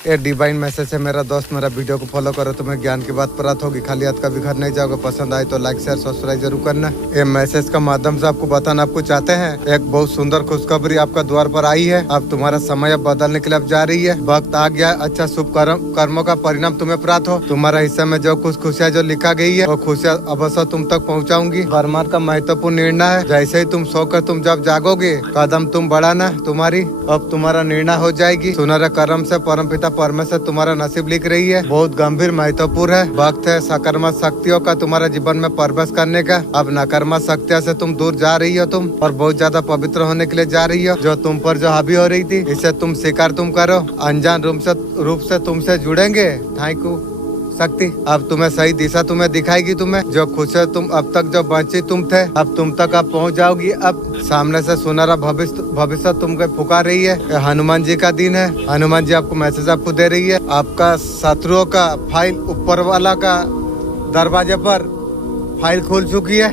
ये divine message है मेरा दोस्त, मेरा वीडियो को फॉलो करो, तुम्हें ज्ञान की बात प्राप्त होगी, खाली हाथ कभी घर नहीं जाओगे। पसंद आए तो लाइक शेयर सब्सक्राइब जरूर करना। ये मैसेज का माध्यम से आपको बताना आपको चाहते हैं, एक बहुत सुंदर खुशखबरी आपका द्वार पर आई है। अब तुम्हारा समय अब बदलने के लिए अब जा रही है, वक्त आ गया। अच्छा शुभ कर्मों का परिणाम तुम्हें प्राप्त हो। तुम्हारा हिस्से में जो कुछ खुशियाँ जो लिखा गई है वो खुशियाँ अवश्य तुम तक पहुँचाऊंगी। परमार का महत्वपूर्ण निर्णय है, जैसे ही तुम सोकर तुम जब जागोगे, कदम तुम बढ़ाना, तुम्हारी अब तुम्हारा निर्णय हो जाएगी। सुनहरे कर्म से परमपिता परमेश्वर तुम्हारा नसीब लिख रही है, बहुत गंभीर महत्वपूर्ण है। वक्त है सकारात्मक शक्तियों का तुम्हारे जीवन में प्रवेश करने का। अब नकारात्मक शक्तियों से तुम दूर जा रही हो तुम, और बहुत ज्यादा पवित्र होने के लिए जा रही हो। जो तुम पर जो हावी हो रही थी, इसे तुम स्वीकार तुम करो। अनजान रूप से तुमसे जुड़ेंगे। थैंक यू शक्ति, अब तुम्हें सही दिशा तुम्हें दिखाएगी। तुम्हें जो खुश है, तुम अब तक जो वंचित तुम थे, अब तुम तक अब पहुंच जाओगी। अब सामने से सुनहरा भविष्य तुमको पुकार रही है। हनुमान जी का दिन है, हनुमान जी आपको मैसेज आपको दे रही है। आपका शत्रुओं का फाइल ऊपर वाला का दरवाजे पर फाइल खुल चुकी है।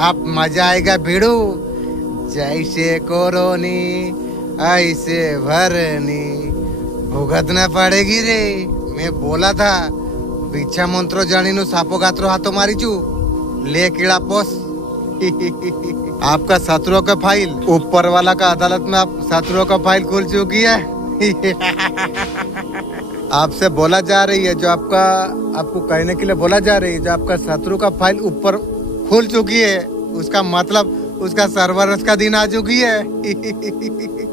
आप मजा आएगा भिड़ू, जैसे कोरोनी ऐसे भरनी भुगतना पड़ेगी रे। मैं बोला था बिच्छा मंत्रो जानी नु सापो गात्रो हाथों मारी चू ले कीड़ा पोस। आपका शत्रुओं का फाइल ऊपर वाला का अदालत में आप शत्रुओं का फाइल खुल चुकी है। आपसे बोला जा रही है, जो आपको कहने के लिए बोला जा रही है, जो आपका शत्रु का फाइल ऊपर खुल चुकी है, उसका मतलब उसका सर्वनाश का दिन आ चुकी है।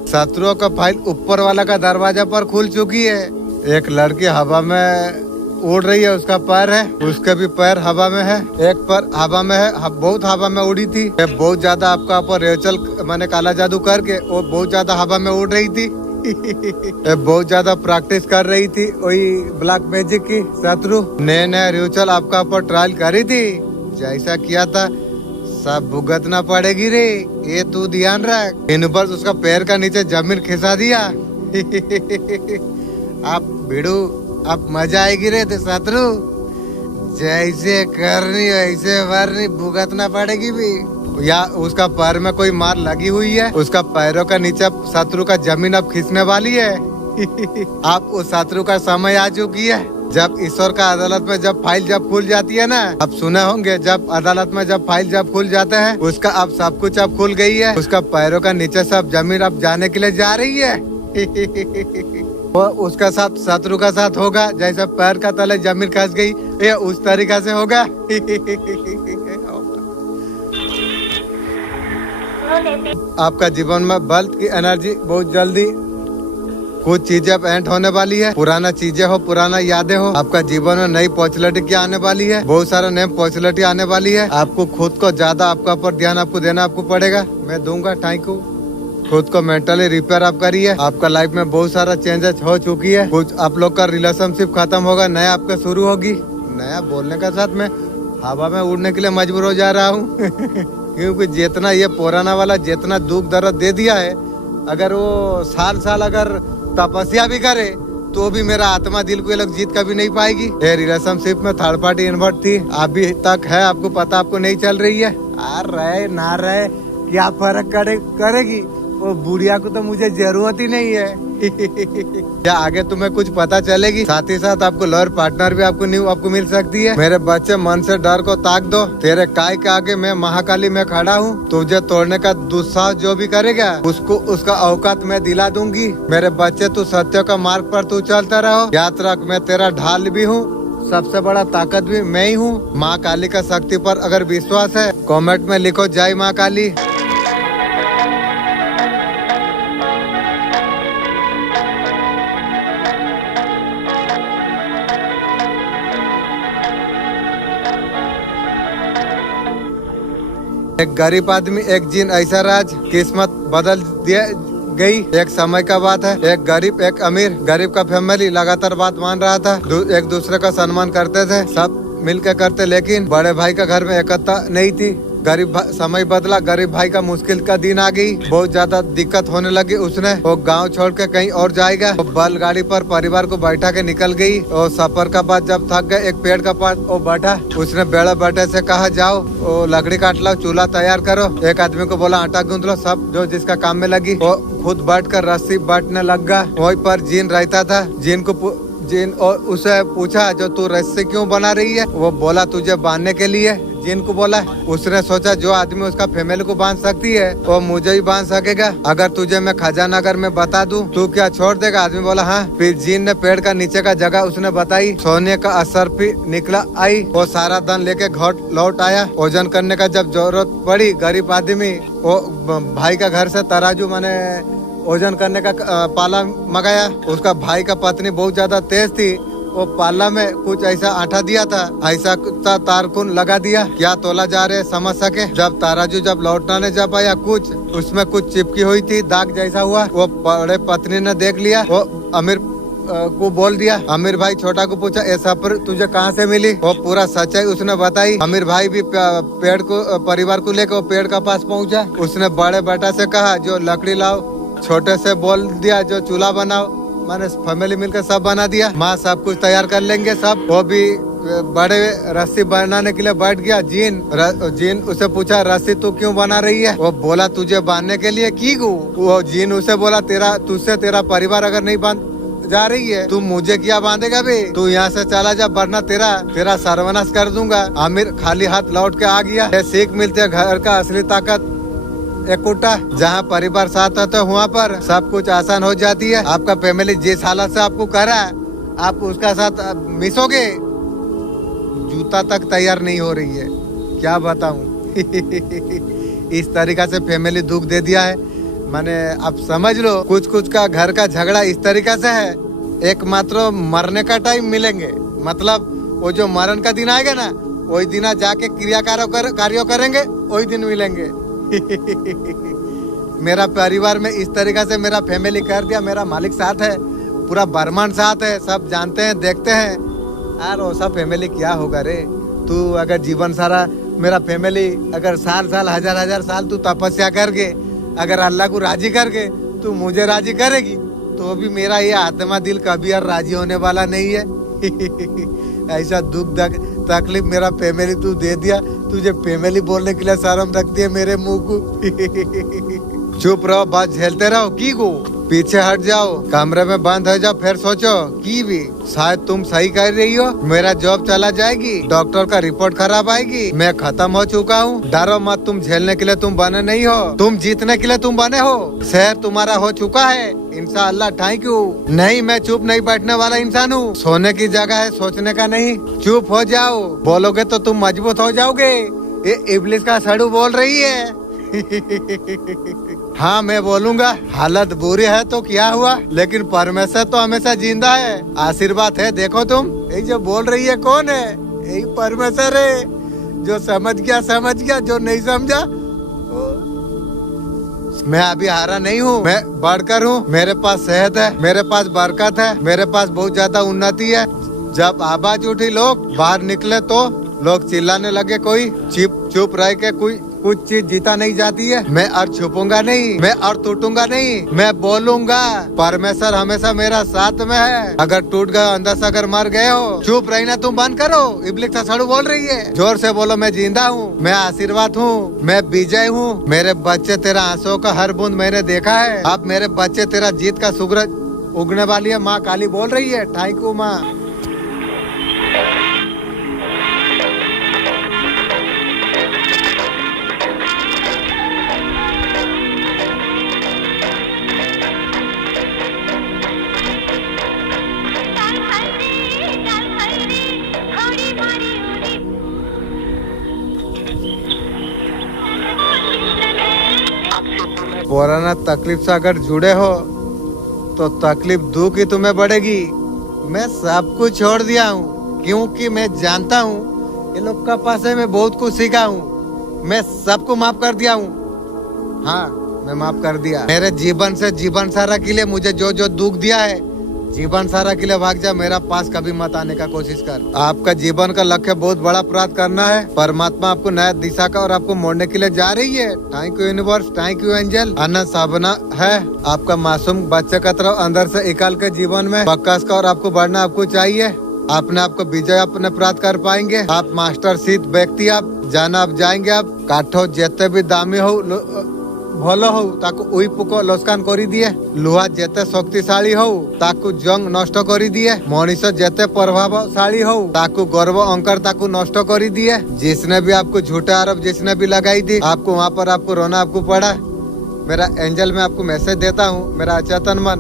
शत्रुओं का फाइल ऊपर वाला का दरवाजा पर खुल चुकी है। एक लड़की हवा में उड़ रही है, उसका पैर है, उसके भी पैर हवा में है, एक पैर हवा में है, बहुत हवा में उड़ी थी। बहुत ज्यादा आपका ऊपर रेचल मैंने काला जादू करके वो बहुत ज्यादा हवा में उड़ रही थी। बहुत ज्यादा प्रैक्टिस कर रही थी वही ब्लैक मैजिक की। शत्रु नए रेचल आपका ऊपर ट्रायल करी थी, जैसा किया था सब भुगतना पड़ेगी रे, ये तू ध्यान रख। इन पर उसका पैर का नीचे जमीन खिसा दिया। आप भिड़ू, अब मजा आएगी रे शत्रु, जैसे करनी वैसे भरनी, भुगतना पड़ेगी भी। या उसका पैर में कोई मार लगी हुई है, उसका पैरों का नीचे शत्रु का जमीन अब खींचने वाली है। आप उस शत्रु का समय आ चुकी है। जब ईश्वर का अदालत में जब फाइल जब खुल जाती है ना, आप सुने होंगे, जब अदालत में जब फाइल जब खुल जाते हैं, उसका अब सब कुछ अब खुल गई है। उसका पैरों का नीचे सब जमीन अब जाने के लिए जा रही है। वो उसका साथ शत्रु का साथ होगा, जैसे पैर का तले जमीन खस गई, ये उस तरीका से होगा। आपका जीवन में बल की एनर्जी बहुत जल्दी कुछ चीजें अब एंड होने वाली है। पुराना चीजें हो, पुराना यादें हो, आपका जीवन में नई पॉपुलरिटी क्या आने वाली है, बहुत सारा नई पॉपुलरिटी आने वाली है। आपको खुद को ज्यादा आपका ऊपर ध्यान आपको देना आपको पड़ेगा। मैं दूंगा। Thank you. खुद को मेंटली रिपेयर आप करिए। आपका लाइफ में बहुत सारा चेंजेस हो चुकी है। कुछ आप लोग का रिलेशनशिप खत्म होगा, नया आपका शुरू होगी। नया बोलने का साथ में हवा में उड़ने के लिए मजबूर हो जा रहा हूँ। क्योंकि जितना ये पुराना वाला जितना दुख दर्द दे दिया है, अगर वो साल अगर तपस्या भी करे तो भी मेरा आत्मा दिल को अलग जीत कभी नहीं पाएगी। ये रिलेशनशिप में थर्ड पार्टी इन्वॉल्व थी, अभी तक है, आपको पता आपको नहीं चल रही है। आ रहे ना रहे क्या फर्क करेगी, वो बुढ़िया को तो मुझे जरूरत ही नहीं है। क्या आगे तुम्हें कुछ पता चलेगी। साथ ही साथ आपको लॉयर पार्टनर भी आपको मिल सकती है। मेरे बच्चे मन से डर को ताक दो, तेरे काय के आगे मैं महाकाली में खड़ा हूँ। तुझे तोड़ने का दुस्साहस जो भी करेगा उसको उसका औकात मैं दिला दूंगी। मेरे बच्चे तू सत्य का मार्ग पर तू चलता रहो। याद रख मैं तेरा ढाल भी हूँ, सबसे बड़ा ताकत भी मैं ही हूँ। माँ काली का शक्ति पर अगर विश्वास है कमेंट में लिखो जय माँ काली। एक गरीब आदमी एक जिन ऐसा राज किस्मत बदल दिया गई। एक समय का बात है, एक गरीब एक अमीर, गरीब का फैमिली लगातार बात मान रहा था, एक दूसरे का सम्मान करते थे, सब मिलकर करते, लेकिन बड़े भाई का घर में एकता नहीं थी। समय बदला, गरीब भाई का मुश्किल का दिन आ गई, बहुत ज्यादा दिक्कत होने लगी। उसने वो गांव छोड़ के कहीं और जाएगा, वो बैलगाड़ी पर परिवार को बैठा के निकल गई। और सफर का बाद जब थक गए, एक पेड़ का पास वो बैठा, उसने बेड़ा बेटे से कहा जाओ वो लकड़ी काट लो, चूल्हा तैयार करो। एक आदमी को बोला आटा गूंद लो, सब जो जिसका काम में लगी वो खुद बैठ कर रस्सी बांटने लग गया। वहीं पर जीन रहता था, जीन और उसे पूछा जो तू रस्सी क्यों बना रही है? वो बोला तुझे बांधने के लिए। जीन को बोला, उसने सोचा जो आदमी उसका फैमिली को बांध सकती है वो मुझे ही बांध सकेगा। अगर तुझे मैं खजानगर में बता दूं तू क्या छोड़ देगा? आदमी बोला हाँ। फिर जीन ने पेड़ का नीचे का जगह उसने बताई, सोने का असर भी निकला आई। वो सारा धन लेके घर लौट आया। ओजन करने का जब जरूरत पड़ी, गरीब आदमी वो भाई का घर से तराजू माने ओजन करने का पाला मंगाया। उसका भाई का पत्नी बहुत ज्यादा तेज थी, वो पाला में कुछ ऐसा आटा दिया था, ऐसा तारकुन लगा दिया, क्या तोला जा रहे समझ सके। जब ताराजू जब लौटने जब आया, कुछ उसमें कुछ चिपकी हुई थी, दाग जैसा हुआ। वो बड़े पत्नी ने देख लिया, वो अमीर को बोल दिया। अमीर भाई छोटा को पूछा ऐसा पर तुझे कहाँ से मिली? वो पूरा सच्चाई उसने बताई। अमीर भाई भी पेड़ को परिवार को लेकर पेड़ का पास पहुँचा। उसने बड़े बेटा से कहा जो लकड़ी लाओ, छोटे से बोल दिया जो चूल्हा बनाओ। मैंने फैमिली मिलकर सब बना दिया, माँ सब कुछ तैयार कर लेंगे सब। वो भी बड़े रस्सी बनाने के लिए बैठ गया। जीन उसे पूछा रस्सी तू क्यों बना रही है? वो बोला तुझे बांधने के लिए की गो। वो जीन उसे बोला तुझसे तेरा परिवार अगर नहीं बांध जा रही है तू मुझे क्या बांधेगा बे? तू यहाँ से चला जा वरना तेरा सर्वनाश कर दूंगा। आमिर खाली हाथ लौट के आ गया। सीख मिलती है घर का असली ताकत इकट्ठा, जहाँ परिवार साथ होता है वहाँ पर सब कुछ आसान हो जाती है। आपका फैमिली जिस हालत से आपको करा आप उसका साथ मिसोगे, जूता तक तैयार नहीं हो रही है, क्या बताऊं। इस तरीका से फैमिली दुख दे दिया है। माने आप समझ लो, कुछ का घर का झगड़ा इस तरीका से है, एकमात्र मरने का टाइम मिलेंगे, मतलब वो जो मरण का दिन आएगा ना वही दिन जाके कार्यों करेंगे, वही दिन मिलेंगे। मेरा परिवार में इस तरीका से मेरा फैमिली कर दिया। मेरा मालिक साथ है, पूरा ब्रह्मांड साथ है, सब जानते हैं देखते हैं। यार वैसा फैमिली क्या होगा रे? तू अगर जीवन सारा मेरा फैमिली अगर साल हजार साल तू तपस्या करके अगर अल्लाह को राजी करके तू मुझे राजी करेगी तो भी मेरा ये आत्मा दिल कभी यार राजी होने वाला नहीं है। ऐसा दुख तकलीफ मेरा फैमिली तू दे दिया। तुझे फैमिली बोलने के लिए शर्म रखती है मेरे मुंह को। चुप रहो, बात झेलते रहो की को, पीछे हट जाओ, कमरे में बंद हो जाओ, फिर सोचो की भी शायद तुम सही कर रही हो, मेरा जॉब चला जाएगी, डॉक्टर का रिपोर्ट खराब आएगी, मैं खत्म हो चुका हूँ। डरो मत, तुम झेलने के लिए तुम बने नहीं हो, तुम जीतने के लिए तुम बने हो। शहर तुम्हारा हो चुका है इंशाअल्लाह। Thank you. नहीं, मैं चुप नहीं बैठने वाला इंसान हूँ। सोने की जगह है सोचने का नहीं। चुप हो जाओ, बोलोगे तो तुम मजबूत हो जाओगे। ये इब्लिस का सड़ू बोल रही है। हाँ मैं बोलूंगा, हालत बुरी है तो क्या हुआ, लेकिन परमेश्वर तो हमेशा जिंदा है, आशीर्वाद है। देखो तुम, यही जो बोल रही है कौन है? यही परमेश्वर है। जो समझ गया, जो नहीं समझा मैं अभी हारा नहीं हूँ, मैं बढ़कर हूँ। मेरे पास सेहत है, मेरे पास बरकत है, मेरे पास बहुत ज्यादा उन्नति है। जब आवाज उठी लोग बाहर निकले तो लोग चिल्लाने लगे, कोई चुप रह के कुछ चीज जीता नहीं जाती है। मैं और छुपूंगा नहीं, मैं और टूटूंगा नहीं, मैं बोलूंगा। परमेश्वर हमेशा मेरा साथ में है। अगर टूट गए अंदर से अगर मर गए हो, चुप रहना तुम बंद करो। इब्लिस का सड़ू बोल रही है, जोर से बोलो मैं जिंदा हूँ, मैं आशीर्वाद हूँ, मैं विजय हूँ। मेरे बच्चे तेरा आंसुओं का हर बूंद मैंने देखा है। अब मेरे बच्चे तेरा जीत का सूरज उगने वाली है। माँ काली बोल रही है। थैंक यू माँ। पुराना तकलीफ से अगर जुड़े हो तो तकलीफ दुख ही तुम्हें बढ़ेगी। मैं सब कुछ छोड़ दिया हूँ क्योंकि मैं जानता हूँ ये लोग का पास है। मैं बहुत कुछ सीखा हूँ, मैं सबको माफ कर दिया हूँ। हाँ मैं माफ कर दिया। मेरे जीवन से जीवन सारा के लिए मुझे जो जो दुख दिया है जीवन सारा के लिए भाग जा, मेरा पास कभी मत आने का कोशिश कर। आपका जीवन का लक्ष्य बहुत बड़ा प्राप्त करना है। परमात्मा आपको नया दिशा का और आपको मोड़ने के लिए जा रही है। Thank you universe, thank you angel. आनंद साबना है आपका मासूम बच्चे का तरफ अंदर से निकाल के जीवन में बक्कास का और आपको बढ़ना आपको चाहिए। आपने आपको विजय अपने प्राप्त कर पाएंगे। आप मास्टर सिद्ध व्यक्ति, आप जाना आप जाएंगे। आप काठो जेते भी दामी हो भलो हो ताकू उई पुको लोस्कान करी दिए। लुहा जेते शक्तिशाली हो ताकू जंग नष्ट करी दिए। मनीष जेते प्रभावशाली हो ताकू गर्व अंकर ताकू नष्ट करी दिए। जिसने भी आपको झूठे आरोप जिसने भी लगाई थी, आपको वहाँ पर आपको रोना आपको पड़ा। मेरा एंजल में आपको मैसेज देता हूँ, मेरा अचेतन मन,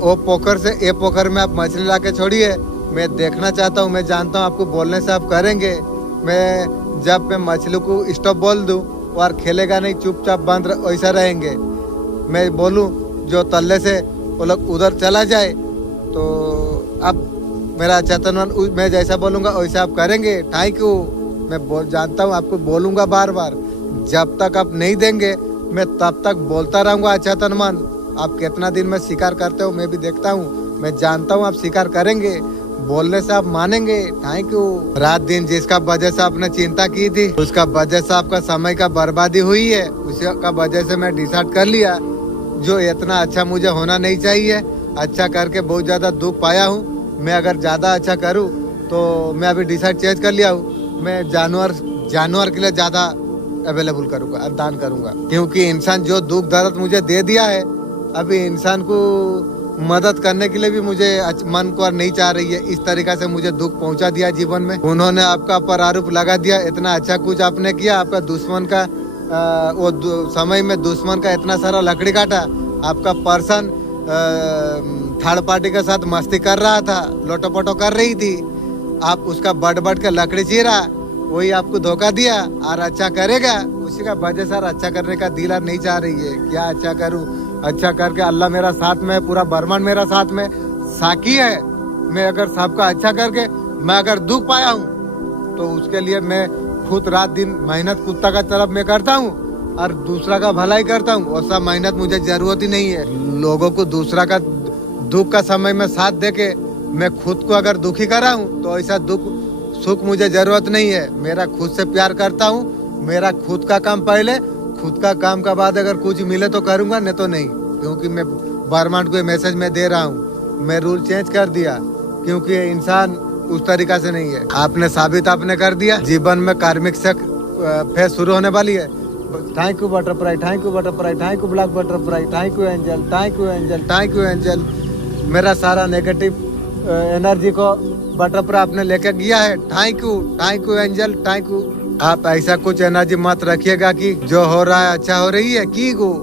वो पोखर से ए पोखर में आप मछली ला के छोड़िए। मैं देखना चाहता हूँ, मैं जानता हूँ आपको बोलने से आप करेंगे। मैं जब मैं मछली को स्टॉप बोल दूँ और खेलेगा नहीं, चुपचाप बंद वैसा रहेंगे। मैं बोलूं जो तल्ले से वो लोग उधर चला जाए तो अब मेरा चेतन मन मैं जैसा बोलूंगा वैसा आप करेंगे। Thank you. मैं जानता हूं आपको बोलूंगा बार बार, जब तक आप नहीं देंगे मैं तब तक बोलता रहूंगा। अचेतन मन, आप कितना दिन में स्वीकार करते हो मैं भी देखता हूँ। मैं जानता हूँ आप स्वीकार करेंगे, बोलने से आप मानेंगे। Thank you. रात दिन जिसका वजह से आपने चिंता की थी, उसका वजह से आपका समय का बर्बादी हुई है, उसका वजह से मैं डिसाइड कर लिया जो इतना अच्छा मुझे होना नहीं चाहिए। अच्छा करके बहुत ज्यादा दुख पाया हूँ। मैं अगर ज्यादा अच्छा करूँ तो मैं अभी डिसाइड चेंज कर लिया हूँ। मैं जानवर के लिए ज्यादा अवेलेबल करूँगा, दान करूँगा। क्योंकि इंसान जो दुख दर्द मुझे दे दिया है, अभी इंसान को मदद करने के लिए भी मुझे मन को नहीं चाह रही है। इस तरीका से मुझे दुख पहुंचा दिया जीवन में। उन्होंने आपका पर आरोप लगा दिया, इतना अच्छा कुछ आपने किया। आपका दुश्मन का समय में दुश्मन का इतना सारा लकड़ी काटा। आपका पर्सन थर्ड पार्टी के साथ मस्ती कर रहा था, लोटो पोटो कर रही थी। आप उसका बट के लकड़ी चीरा, वही आपको धोखा दिया और अच्छा करेगा। उसी का वजह से अच्छा करने का दिल नहीं चाह रही है। क्या अच्छा करूँ, अच्छा करके अल्लाह मेरा साथ में, पूरा ब्रह्मांड मेरा साथ में साकी है। मैं अगर सबका अच्छा करके मैं अगर दुख पाया हूँ तो उसके लिए मैं खुद रात दिन मेहनत कुत्ता का तरफ मैं करता हूँ और दूसरा का भलाई करता हूँ। और सब मेहनत मुझे जरूरत ही नहीं है। लोगों को दूसरा का दुख का समय में साथ देके मैं खुद को अगर दुखी करा हूँ तो ऐसा दुख सुख मुझे जरूरत नहीं है। मेरा खुद से प्यार करता हूँ। मेरा खुद का काम पहले, खुद का काम का बाद अगर कुछ मिले तो करूंगा, नहीं तो नहीं। क्योंकि मैं ब्रह्मांड को मैसेज में दे रहा हूँ। मैं रूल चेंज कर दिया क्योंकि इंसान उस तरीका से नहीं है। आपने साबित आपने कर दिया। जीवन में कार्मिक से फेज शुरू होने वाली है। Thank you butterfly, thank you butterfly, thank you black butterfly, thank you angel, thank you angel, thank you angel. मेरा सारा नेगेटिव एनर्जी को बटरफ्लाई आपने लेकर गया है। Thank you angel, thank you. आप ऐसा कुछ एनर्जी मत रखिएगा कि जो हो रहा है अच्छा हो रही है की गो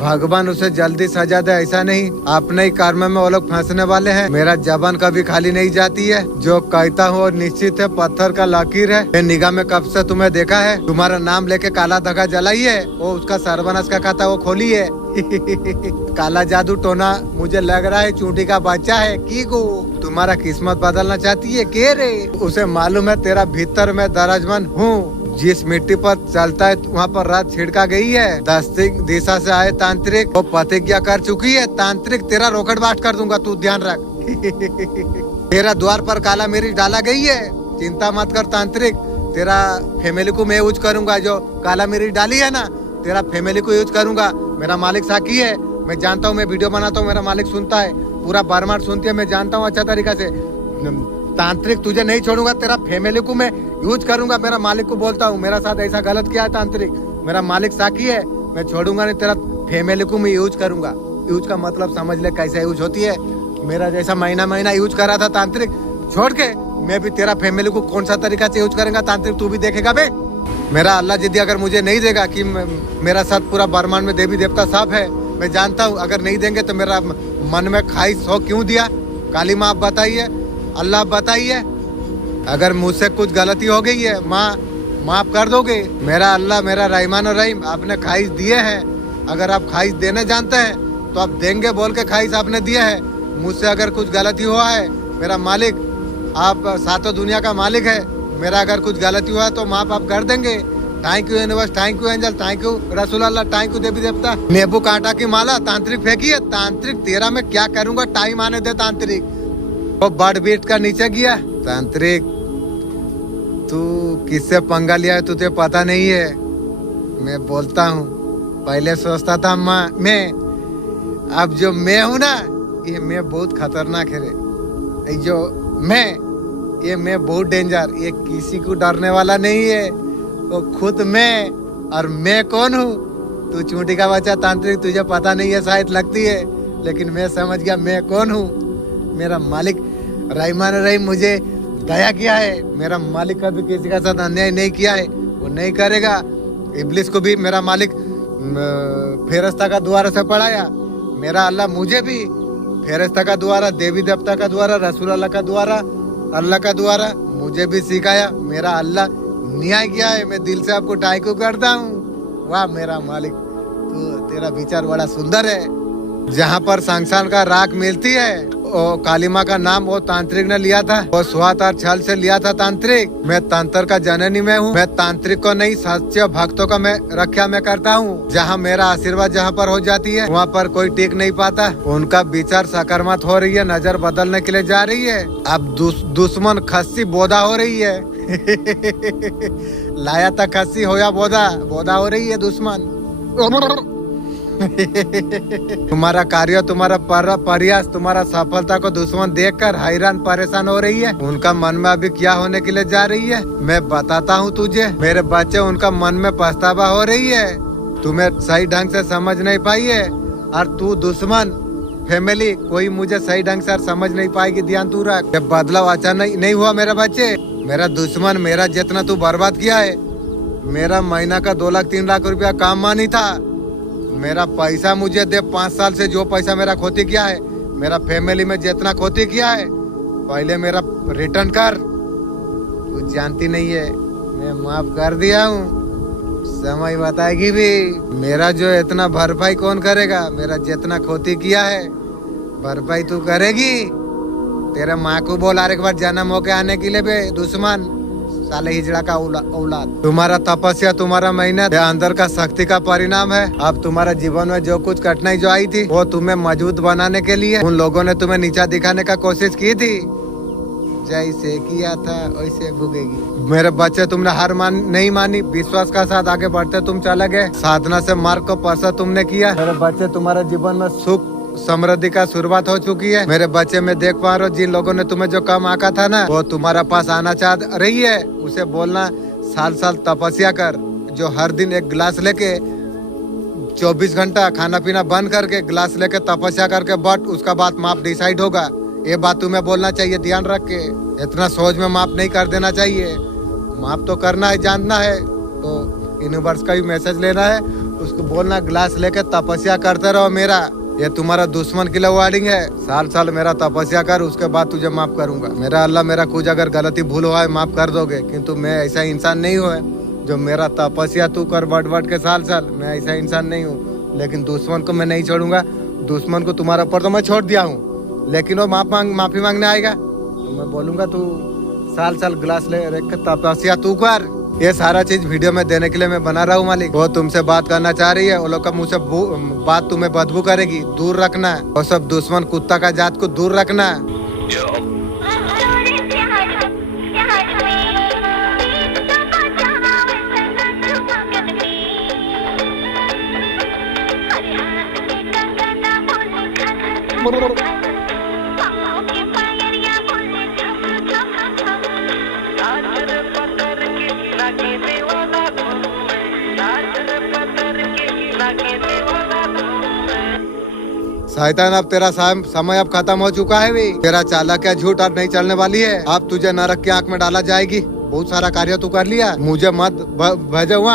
भगवान उसे जल्दी सजा दे, ऐसा नहीं। अपने ही कर्म में वो लोग फंसने वाले हैं। मेरा जबान कभी खाली नहीं जाती है। जो कहता हूँ निश्चित है, पत्थर का लकीर है। मैं निगाह में कब से तुम्हें देखा है। तुम्हारा नाम लेके काला धागा जलाई है, वो उसका सर्वनाश का खाता वो खोली है। काला जादू टोना मुझे लग रहा है चूंटी का बच्चा है की गो। तुम्हारा किस्मत बदलना चाहती है के रे। उसे मालूम है तेरा भीतर में दराजमन हूँ। जिस मिट्टी पर चलता है वहाँ पर रात छिड़का गई है। दक्षिण दिशा से आए तांत्रिक वो प्रतिज्ञा कर चुकी है। तांत्रिक तेरा रोकट बाट कर दूंगा, तू ध्यान रख। तेरा द्वार पर काला मिर्च डाला गई है, चिंता मत कर तांत्रिक। तेरा फैमिली को मैं यूज करूंगा। जो काला मिर्च डाली है ना, तेरा फैमिली को यूज करूंगा। मेरा मालिक साकी है। मैं जानता हूँ, मैं वीडियो बनाता हूँ, मेरा मालिक सुनता है, पूरा ब्रह्मांड सुनती है। मैं जानता हूँ अच्छा तरीका से। तांत्रिक तुझे नहीं छोड़ूंगा, तेरा फैमिली को मैं यूज करूंगा। मेरा मालिक को बोलता हूँ मेरा साथ ऐसा गलत किया है तांत्रिक। मेरा मालिक साकी है, मैं छोड़ूंगा नहीं। तेरा फैमिली को मैं यूज करूंगा। यूज का मतलब समझ ले कैसे यूज होती है। मेरा जैसा महीना यूज करा था तांत्रिक छोड़ के, मैं भी तेरा फैमिली को कौन सा तरीका से यूज करेगा तांत्रिक, तू भी देखेगा बे। मेरा अल्लाह जिद्दी अगर मुझे नहीं देगा कि मेरा साथ पूरा ब्रह्मांड में देवी देवता साफ है, मैं जानता हूँ अगर नहीं देंगे तो मेरा मन में ख्वाहिश हो क्यों दिया। काली माँ आप बताइए, अल्लाह बताइए, अगर मुझसे कुछ गलती हो गई है माँ माफ कर दोगे। मेरा अल्लाह मेरा रहमान और रहीम, आपने ख्वाहिश दिए हैं। अगर आप ख्वाहिश देने जानते हैं तो आप देंगे बोल के ख्वाहिश आपने दिए है। मुझसे अगर कुछ गलती हुआ है, मेरा मालिक आप सातों दुनिया का मालिक है। मेरा अगर कुछ गलती हुआ है तो माफ आप कर देंगे। Thank you universe, thank you angel, thank you रसूल अल्लाह, थैंक यू देवी देवता। नींबू कांटा की माला तांत्रिक फेंकी है। तांत्रिक तेरा मैं क्या करूंगा, टाइम आने दे तांत्रिक। वो बर्ड बीट का नीचे गया। तांत्रिक तू किससे पंगा लिया है तुझे पता नहीं है। मैं बोलता हूँ, पहले सोचता था मैं, अब जो मैं हूँ ना, ये मैं बहुत खतरनाक है रे। जो मैं बहुत डेंजर, ये किसी को डरने वाला नहीं है। वो खुद मैं, और मैं कौन हूँ? तू चूंटी का बच्चा तांत्रिक, तुझे पता नहीं है शायद, लगती है, लेकिन मैं समझ गया मैं कौन हूँ। मेरा मालिक रहमान रहीम मुझे दया किया है। मेरा मालिक कभी किसी का साथ अन्याय नहीं किया है, वो नहीं करेगा। इब्लिस को भी मेरा मालिक फेरस्ता का द्वारा से पढ़ाया। मेरा अल्लाह मुझे भी फेरस्ता का द्वारा, देवी देवता का द्वारा, रसूल अल्लाह का द्वारा, अल्लाह का द्वारा मुझे भी सिखाया। मेरा अल्लाह न्याय किया है। मैं दिल से आपको टाइको करता हूँ। वाह मेरा मालिक, तेरा विचार बड़ा सुंदर है। जहाँ पर संसार का राख मिलती है, वो कालीमा का नाम वो तांत्रिक ने लिया था। वो स्वात और छल से लिया था तांत्रिक। मैं तंत्र का जननी में हूँ। मैं तांत्रिक को नहीं, सच्चे भक्तों का मैं रक्षा में करता हूँ। जहाँ मेरा आशीर्वाद जहाँ पर हो जाती है, वहाँ पर कोई टिक नहीं पाता। उनका विचार सकारात्मक हो रही है, नजर बदलने के लिए जा रही है। अब दुश्मन खस्सी बोधा हो रही है। लाया था खस्सी, होया बोधा, बोधा हो रही है दुश्मन। तुम्हारा कार्य, तुम्हारा प्रयास, तुम्हारा सफलता को दुश्मन देखकर हैरान परेशान हो रही है। उनका मन में अभी क्या होने के लिए जा रही है, मैं बताता हूँ तुझे। मेरे बच्चे, उनका मन में पछतावा हो रही है। तुम्हें सही ढंग से समझ नहीं पाई है, और तू दुश्मन फैमिली कोई मुझे सही ढंग से समझ नहीं पाएगी। ध्यान तू रख, बदलाव अचानक नहीं हुआ मेरे बच्चे। मेरा दुश्मन, मेरा जितना तू बर्बाद किया है, मेरा महीना का 2 लाख 3 लाख रुपया काम मानी था। मेरा पैसा मुझे दे, 5 साल से जो पैसा मेरा खोती किया है, मेरा फैमिली में जितना खोती किया है, पहले मेरा रिटर्न कर। तू जानती नहीं है, मैं माफ कर दिया हूँ, समय बताएगी भी। मेरा जो इतना भरपाई कौन करेगा? मेरा जितना खोती किया है भरपाई तू करेगी। तेरे माँ को बोला एक बार जन्म होके आने के लिए भी दुश्मन, साले हिजड़ा का औलाद। तुम्हारा तपस्या, तुम्हारा मेहनत अंदर का शक्ति का परिणाम है। अब तुम्हारा जीवन में जो कुछ कठिनाई जो आई थी, वो तुम्हें मजबूत बनाने के लिए उन लोगों ने तुम्हें नीचा दिखाने का कोशिश की थी। जैसे किया था वैसे भुगेगी। मेरे बच्चे, तुमने हार नहीं मानी, विश्वास का साथ आगे बढ़ते तुम चले गए। साधना से मार्ग को पसंद तुमने किया। मेरे बच्चे, तुम्हारे जीवन में सुख समृद्धि का शुरुआत हो चुकी है। मेरे बच्चे, मैं देख पा रहा हूँ, जिन लोगों ने तुम्हें जो कम आका था ना, वो तुम्हारा पास आना चाह रही है। उसे बोलना साल साल तपस्या कर। जो हर दिन एक गिलास लेके 24 घंटा खाना पीना बंद करके गिलास लेके तपस्या करके बट उसका बाद माप डिसाइड होगा। ये बात तुम्हें बोलना चाहिए, ध्यान रख के। इतना सोच में माफ नहीं कर देना चाहिए। माफ तो करना है, जानना है, तो यूनिवर्स का भी मैसेज लेना है। उसको बोलना गिलास लेके तपस्या करते रहो। मेरा ये तुम्हारा दुश्मन के लिए वार्निंग है। साल साल मेरा तपस्या कर, उसके बाद तुझे माफ करूंगा। मेरा अल्लाह, मेरा कुछ अगर गलती भूल हुआ है माफ कर दोगे, किंतु मैं ऐसा इंसान नहीं हुआ जो मेरा तपस्या तू कर बढ़ के साल साल। मैं ऐसा इंसान नहीं हूँ, लेकिन दुश्मन को मैं नहीं छोड़ूंगा। दुश्मन को तुम्हारे ऊपर तो मैं छोड़ दिया हूँ, लेकिन वो माफी मांगने आएगा तो मैं बोलूंगा तू साल साल गिलास ले रख तपस्या तू कर। ये सारा चीज वीडियो में देने के लिए मैं बना रहा हूँ मालिक। वो तुमसे बात करना चाह रही है, वो लोग का मुँह से बात तुम्हें बदबू करेगी, दूर रखना। और सब दुश्मन कुत्ता का जात को दूर रखना। शैतान, अब तेरा समय अब खत्म हो चुका है भी। तेरा चालाकियां झूठ अब नहीं चलने वाली है। अब तुझे नरक की आंख में डाला जाएगी। बहुत सारा कार्य तू कर लिया, मुझे मत भजे हुआ।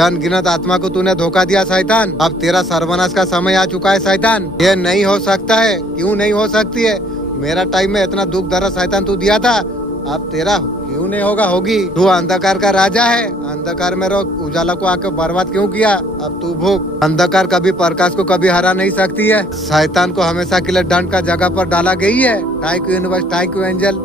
अनगिनत आत्मा को तूने धोखा दिया शैतान। अब तेरा सर्वनाश का समय आ चुका है शैतान। ये नहीं हो सकता है। क्यों नहीं हो सकती है? मेरा टाइम में इतना दुख दर्द शैतान तू दिया था, अब तेरा क्यों नहीं होगा? होगी। तू अंधकार का राजा है, अंधकार में रो, उजाला को आकर बर्बाद क्यों किया? अब तू भूख। अंधकार कभी प्रकाश को कभी हरा नहीं सकती है। शैतान को हमेशा के लिए दंड का जगह पर डाला गई है। Thank you universe, thank you angel,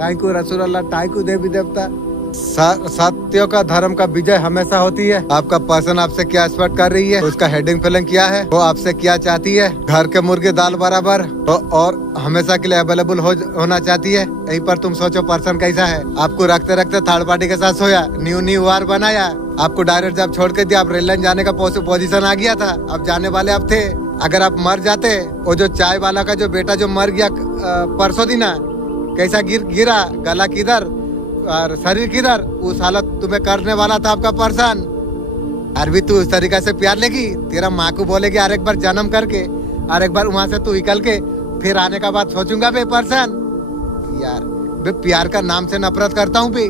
thank you रसूल अल्लाह, थैंक यू देवी देवता, सत्य का धर्म का विजय हमेशा होती है। आपका पर्सन आपसे क्या एक्सपेक्ट कर रही है, उसका हेडिंग फिलिंग क्या है, वो आपसे क्या चाहती है। घर के मुर्गे दाल बराबर और हमेशा के लिए अवेलेबल होना चाहती है। यहीं पर तुम सोचो पर्सन कैसा है। आपको रखते रखते थर्ड पार्टी के साथ सोया, न्यू वार बनाया, आपको डायरेक्ट जब छोड़ के दिया, आप रेल लाइन जाने का पोजीशन आ गया था, अब जाने वाले आप थे। अगर आप मर जाते, वो जो चाय वाला का जो बेटा जो मर गया परसों दिना, कैसा गिरा, गला किधर और शरीर किधर, उस हालत तुम्हें करने वाला था आपका पर्सन। और भी तू उस तरीका से प्यार लेगी, तेरा माँ को बोलेगी और एक बार जन्म करके और एक बार वहां से तू निकल के फिर आने का बात सोचूंगा बे पर्सन। यार बे प्यार का नाम से नफरत करता हूँ बे,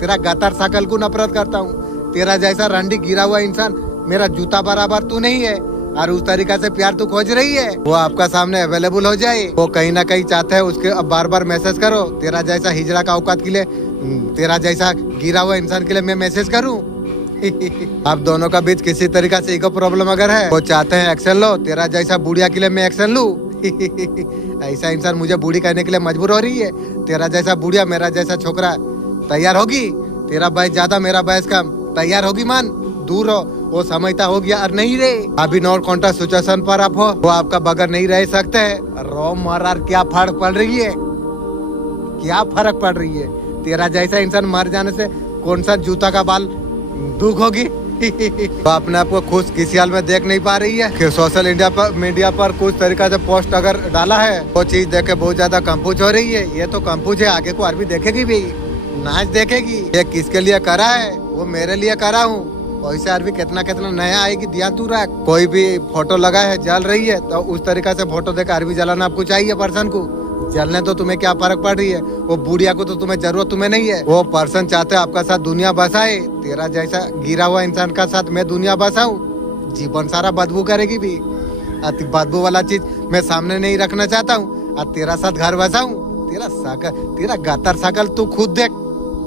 तेरा गतर शकल को नफरत करता हूँ। तेरा जैसा रंडी गिरा हुआ इंसान मेरा जूता बराबर तू नहीं है, और उस तरीका से प्यार तू खोज रही है। वो आपका सामने अवेलेबल हो जाए, वो कहीं ना कहीं चाहता है उसके अब बार बार मैसेज करो। तेरा जैसा हिजड़ा का औकात के लिए, तेरा जैसा गिरा हुआ इंसान के लिए मैं मैसेज करूं? आप दोनों का बीच किसी तरीका से ईगो प्रॉब्लम अगर है, वो चाहते हैं एक्शन लो, तेरा जैसा बुढ़िया के लिए मैं एक्शन लूं। ऐसा इंसान मुझे बूढ़ी कहने के लिए मजबूर हो रही है। तेरा जैसा बुढ़िया, मेरा जैसा छोकरा तैयार होगी, तेरा बहस ज्यादा मेरा बहस कम, तैयार होगी मान, दूर हो, वो समझता हो गया और नहीं रे। अभी नॉट कॉन्ट्रैक्ट सिचुएशन पर आप हो, वो आपका बगैर नहीं रह सकते। रो मरार क्या फर्क पड़ रही है, क्या फर्क पड़ रही है? तेरा जैसा इंसान मर जाने से कौन सा जूता का बाल दुख होगी? तो अपने आप को खुश किसी हाल में देख नहीं पा रही है कि सोशल मीडिया पर कुछ तरीका से पोस्ट अगर डाला है, वो चीज देख के बहुत ज्यादा कंफ्यूज हो रही है। ये तो कंफ्यूज है, आगे को और भी देखेगी भी, नाच देखेगी। ये किसके लिए करा है, वो मेरे लिए करा हूँ। वैसे और भी कितना कितना नया आएगी, ध्यान तू रख। कोई भी फोटो लगा है जल रही है, तो उस तरीका से फोटो देकर और भी जलाना आपको चाहिए पर्सन को। जलने तो तुम्हें क्या फर्क पड़ रही है, वो बुढ़िया को तो तुम्हें जरूरत तुम्हें नहीं है। वो पर्सन चाहते आपका साथ दुनिया बसाए, तेरा जैसा गिरा हुआ इंसान का साथ मैं दुनिया बसाऊं, जीवन सारा बदबू करेगी भी। बदबू वाला चीज मैं सामने नहीं रखना चाहता हूँ, और तेरा साथ घर बसाऊं। तेरा गतर शकल तू खुद देख,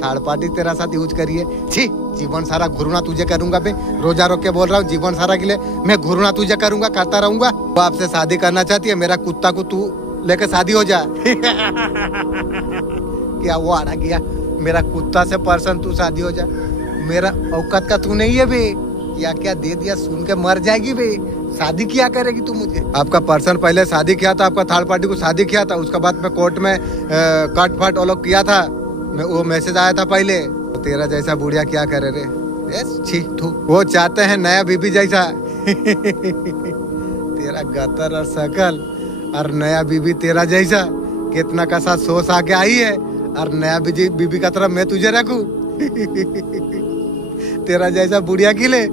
थर्ड पार्टी तेरा साथ यूज करिए। छी, जीवन सारा घुरना तुझे करूंगा बे, रोजा रोक के बोल रहा हूँ, जीवन सारा के लिए मैं घुरना तुझे करूंगा, करता रहूंगा। वो आपसे शादी करना चाहती है, मेरा कुत्ता को तू लेके शादी हो जा। क्या वो आ गया, मेरा कुत्ता से पर्सन तू शादी हो जा, मेरा औकात का तू नहीं है बे। क्या क्या दे दिया, सुन के मर जाएगी बे। शादी क्या करेगी तू मुझे? आपका पर्सन पहले शादी किया था, आपका थर्ड पार्टी को शादी किया था, उसके बाद में कोर्ट में कट फट अलग किया था, मैं वो मैसेज आया था पहले। तो तेरा जैसा बुढ़िया क्या करे रे, छी तू। वो चाहते हैं नया बीबी जैसा। तेरा गतर और शकल और नया बीबी तेरा जैसा, कितना का साथ सोच आके आई है, और नया बीबी का तरफ मैं तुझे रखूं। तेरा जैसा बुढ़िया के लिए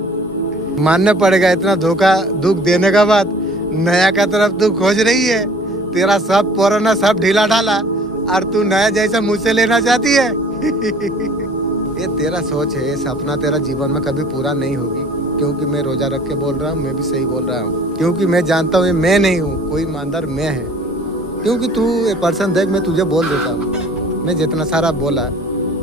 मानना पड़ेगा, इतना धोखा दुख देने का बाद नया का तरफ तू खोज रही है। तेरा सब पुराना सब ढीला ढाला, और तू नया जैसा मुझसे लेना चाहती है। ये तेरा सोच है, ये सपना तेरा जीवन में कभी पूरा नहीं होगी। क्योंकि मैं रोजा रख के बोल रहा हूँ, मैं भी सही बोल रहा हूँ, क्योंकि मैं जानता हूँ ये मैं नहीं हूँ, कोई ईमानदार मैं है। क्योंकि तू ये पर्सन देख, मैं तुझे बोल देता हूँ, मैं जितना सारा बोला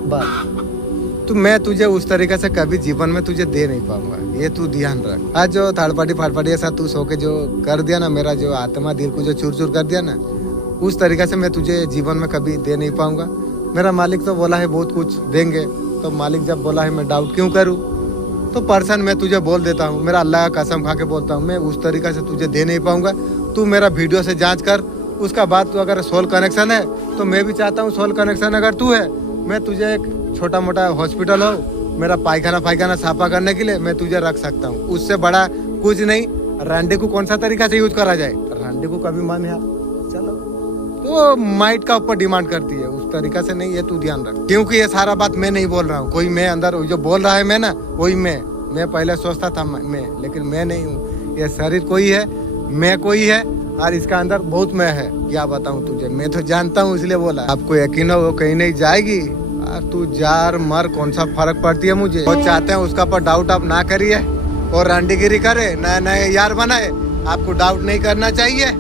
बात, तो मैं तुझे उस तरीके से कभी जीवन में तुझे दे नहीं पाऊंगा, ये तू ध्यान रख। आज जो थर्ड पार्टी फार्ड पार्टी के साथ तू सो के जो कर दिया ना, मेरा जो आत्मा दिल को जो चूर चूर कर दिया ना, उस तरीके से मैं तुझे जीवन में कभी दे नहीं पाऊंगा। मेरा मालिक तो बोला है बहुत कुछ देंगे, तो मालिक जब बोला है मैं डाउट क्यों करूँ? तो पर्सन मैं तुझे बोल देता हूँ, मेरा अल्लाह का कसम खा के बोलता हूँ, मैं उस तरीके से तुझे दे नहीं पाऊंगा। तू मेरा वीडियो से जांच कर, उसका बाद तू अगर सोल कनेक्शन है तो मैं भी चाहता हूँ सोल कनेक्शन अगर तू है, मैं तुझे एक छोटा मोटा हॉस्पिटल हो, मेरा पायखाना साफा करने के लिए मैं तुझे रख सकता हूँ। उससे बड़ा कुछ नहीं। रंडे को कौन सा तरीका से यूज करा जाए? रंडे को कभी मन है चलो तो माइट का ऊपर डिमांड करती है, उस तरीका से नहीं, ये तू ध्यान रख। क्योंकि ये सारा बात मैं नहीं बोल रहा हूँ, कोई मैं अंदर जो बोल रहा है मैं ना, वही मैं पहले सोचता था मैं, लेकिन मैं नहीं हूँ। ये शरीर कोई है, मैं कोई है, और इसका अंदर बहुत मैं है। क्या बताऊँ तुझे, मैं तो जानता हूँ इसलिए बोला। आपको यकीन हो वो कहीं नहीं जाएगी, तू जार मर कौन सा फर्क पड़ती है मुझे। वो चाहते हैं उसका पर डाउट आप ना करिए और रंडीगिरी करे, नए नए यार बनाए। आपको डाउट नहीं करना चाहिए।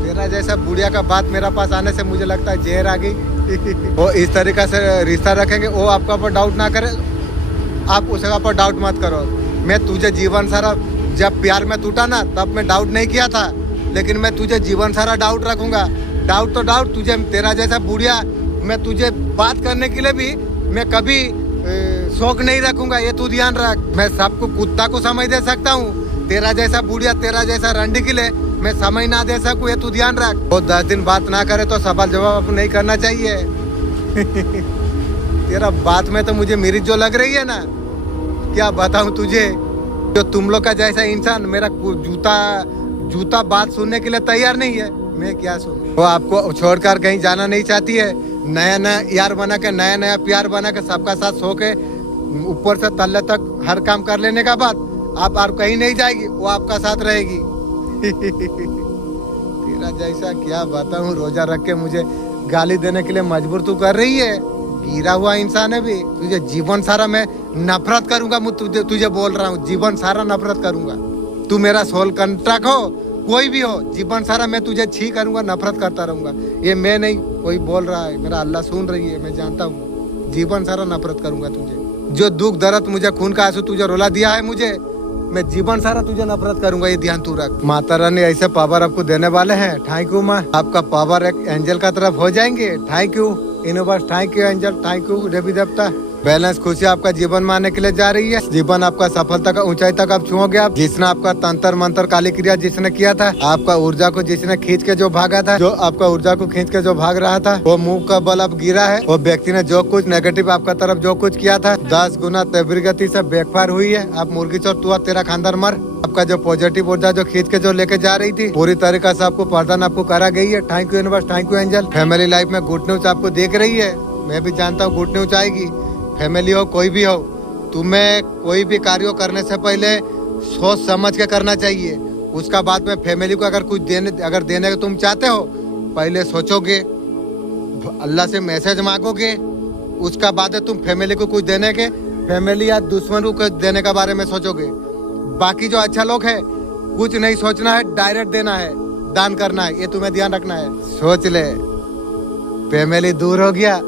तेरा जैसा बुढ़िया का बात मेरा पास आने से मुझे लगता है जहर आ गई। वो इस तरीका से रिश्ता रखेंगे, वो आपका पर डाउट ना करे, आप उसका पर डाउट मत करो। मैं तुझे जीवन सारा, जब प्यार में टूटा ना तब मैं डाउट नहीं किया था, लेकिन मैं तुझे जीवन सारा डाउट रखूंगा। डाउट तो डाउट तुझे, तेरा जैसा बुढ़िया, मैं तुझे बात करने के लिए भी मैं कभी शौक नहीं रखूंगा, ये तू ध्यान रख। मैं सबको कुत्ता को समय दे सकता हूँ, तेरा जैसा बुढ़िया तेरा जैसा रंडी के लिए मैं समय ना दे सकूँ, ये तू ध्यान रख। वो 10 दिन बात ना करे तो सवाल जवाब नहीं करना चाहिए। तेरा बात में तो मुझे मेरी जो लग रही है ना, क्या बताऊं तुझे। जो तुम लोग का जैसा इंसान मेरा जूता बात सुनने के लिए तैयार नहीं है, मैं क्या सुनूं। वो आपको छोड़कर कहीं जाना नहीं चाहती है, नया नया यार बना के नया नया प्यार बना के सबका साथ सो के ऊपर से तल्ले तक हर काम कर लेने का बाद आप कहीं नहीं जाएगी, वो आपका साथ रहेगी। तेरा जैसा क्या बताऊं, रोजा रख के मुझे गाली देने के लिए मजबूर तू कर रही है। गिरा हुआ इंसान है भी, तुझे जीवन सारा मैं नफरत करूंगा। तुझे बोल रहा हूँ, जीवन सारा नफरत करूंगा। तू मेरा सोल कंट्रैक्ट हो, कोई भी हो, जीवन सारा मैं तुझे छी करूंगा, नफरत करता रहूंगा। ये मैं नहीं, कोई बोल रहा है, मेरा अल्लाह सुन रही है, मैं जानता हूँ। जीवन सारा नफरत करूंगा तुझे। जो दुख दर्द मुझे खून का आंसू तुझे रुला दिया है मुझे, मैं जीवन सारा तुझे नफरत करूंगा, ये ध्यान तू रख। माता रानी ऐसे पावर आपको देने वाले हैं। थैंक यू माँ, आपका पावर एक एंजल का तरफ हो जाएंगे। Thank you universe, thank you angel, thank you देवी देवता। बैलेंस खुशी आपका जीवन में आने के लिए जा रही है। जीवन आपका सफलता का ऊंचाई तक आप छुओगे। आप जिसने आपका तंत्र मंत्र काली क्रिया जिसने किया था, आपका ऊर्जा को जिसने खींच के जो भागा था, जो आपका ऊर्जा को खींच के जो भाग रहा था, वो मुंह का बल अब गिरा है। वो व्यक्ति ने जो कुछ नेगेटिव आपका तरफ जो कुछ किया था, 10 गुना तीव्र गति से बैकफायर हुई है। आप मुर्गी चोर तू तेरा खानदान मर। आपका जो पॉजिटिव ऊर्जा जो खींच के जो लेके जा रही थी, पूरी तरीका से आपको प्रदान आपको करा गई है। Thank you universe, thank you angel. Family life में गुड न्यूज आपको देख रही है, मैं भी जानता हूँ गुड न्यूज आएगी। फैमिली हो कोई भी हो, तुम्हें कोई भी कार्य करने से पहले सोच समझ के करना चाहिए। उसका बाद में फैमिली को अगर कुछ देने का तुम चाहते हो, पहले सोचोगे, अल्लाह से मैसेज मांगोगे, उसका बाद तुम फैमिली को कुछ देने के, फैमिली या दुश्मन को कुछ देने के बारे में सोचोगे। बाकी जो अच्छा लोग है, कुछ नहीं सोचना है, डायरेक्ट देना है, दान करना है, ये तुम्हें ध्यान रखना है। सोच ले, फैमिली दूर हो गया,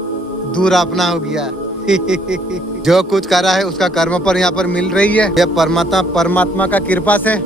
दूर अपना हो गया। जो कुछ करा है उसका कर्म पर यहाँ पर मिल रही है। ये परमात्मा का कृपा से।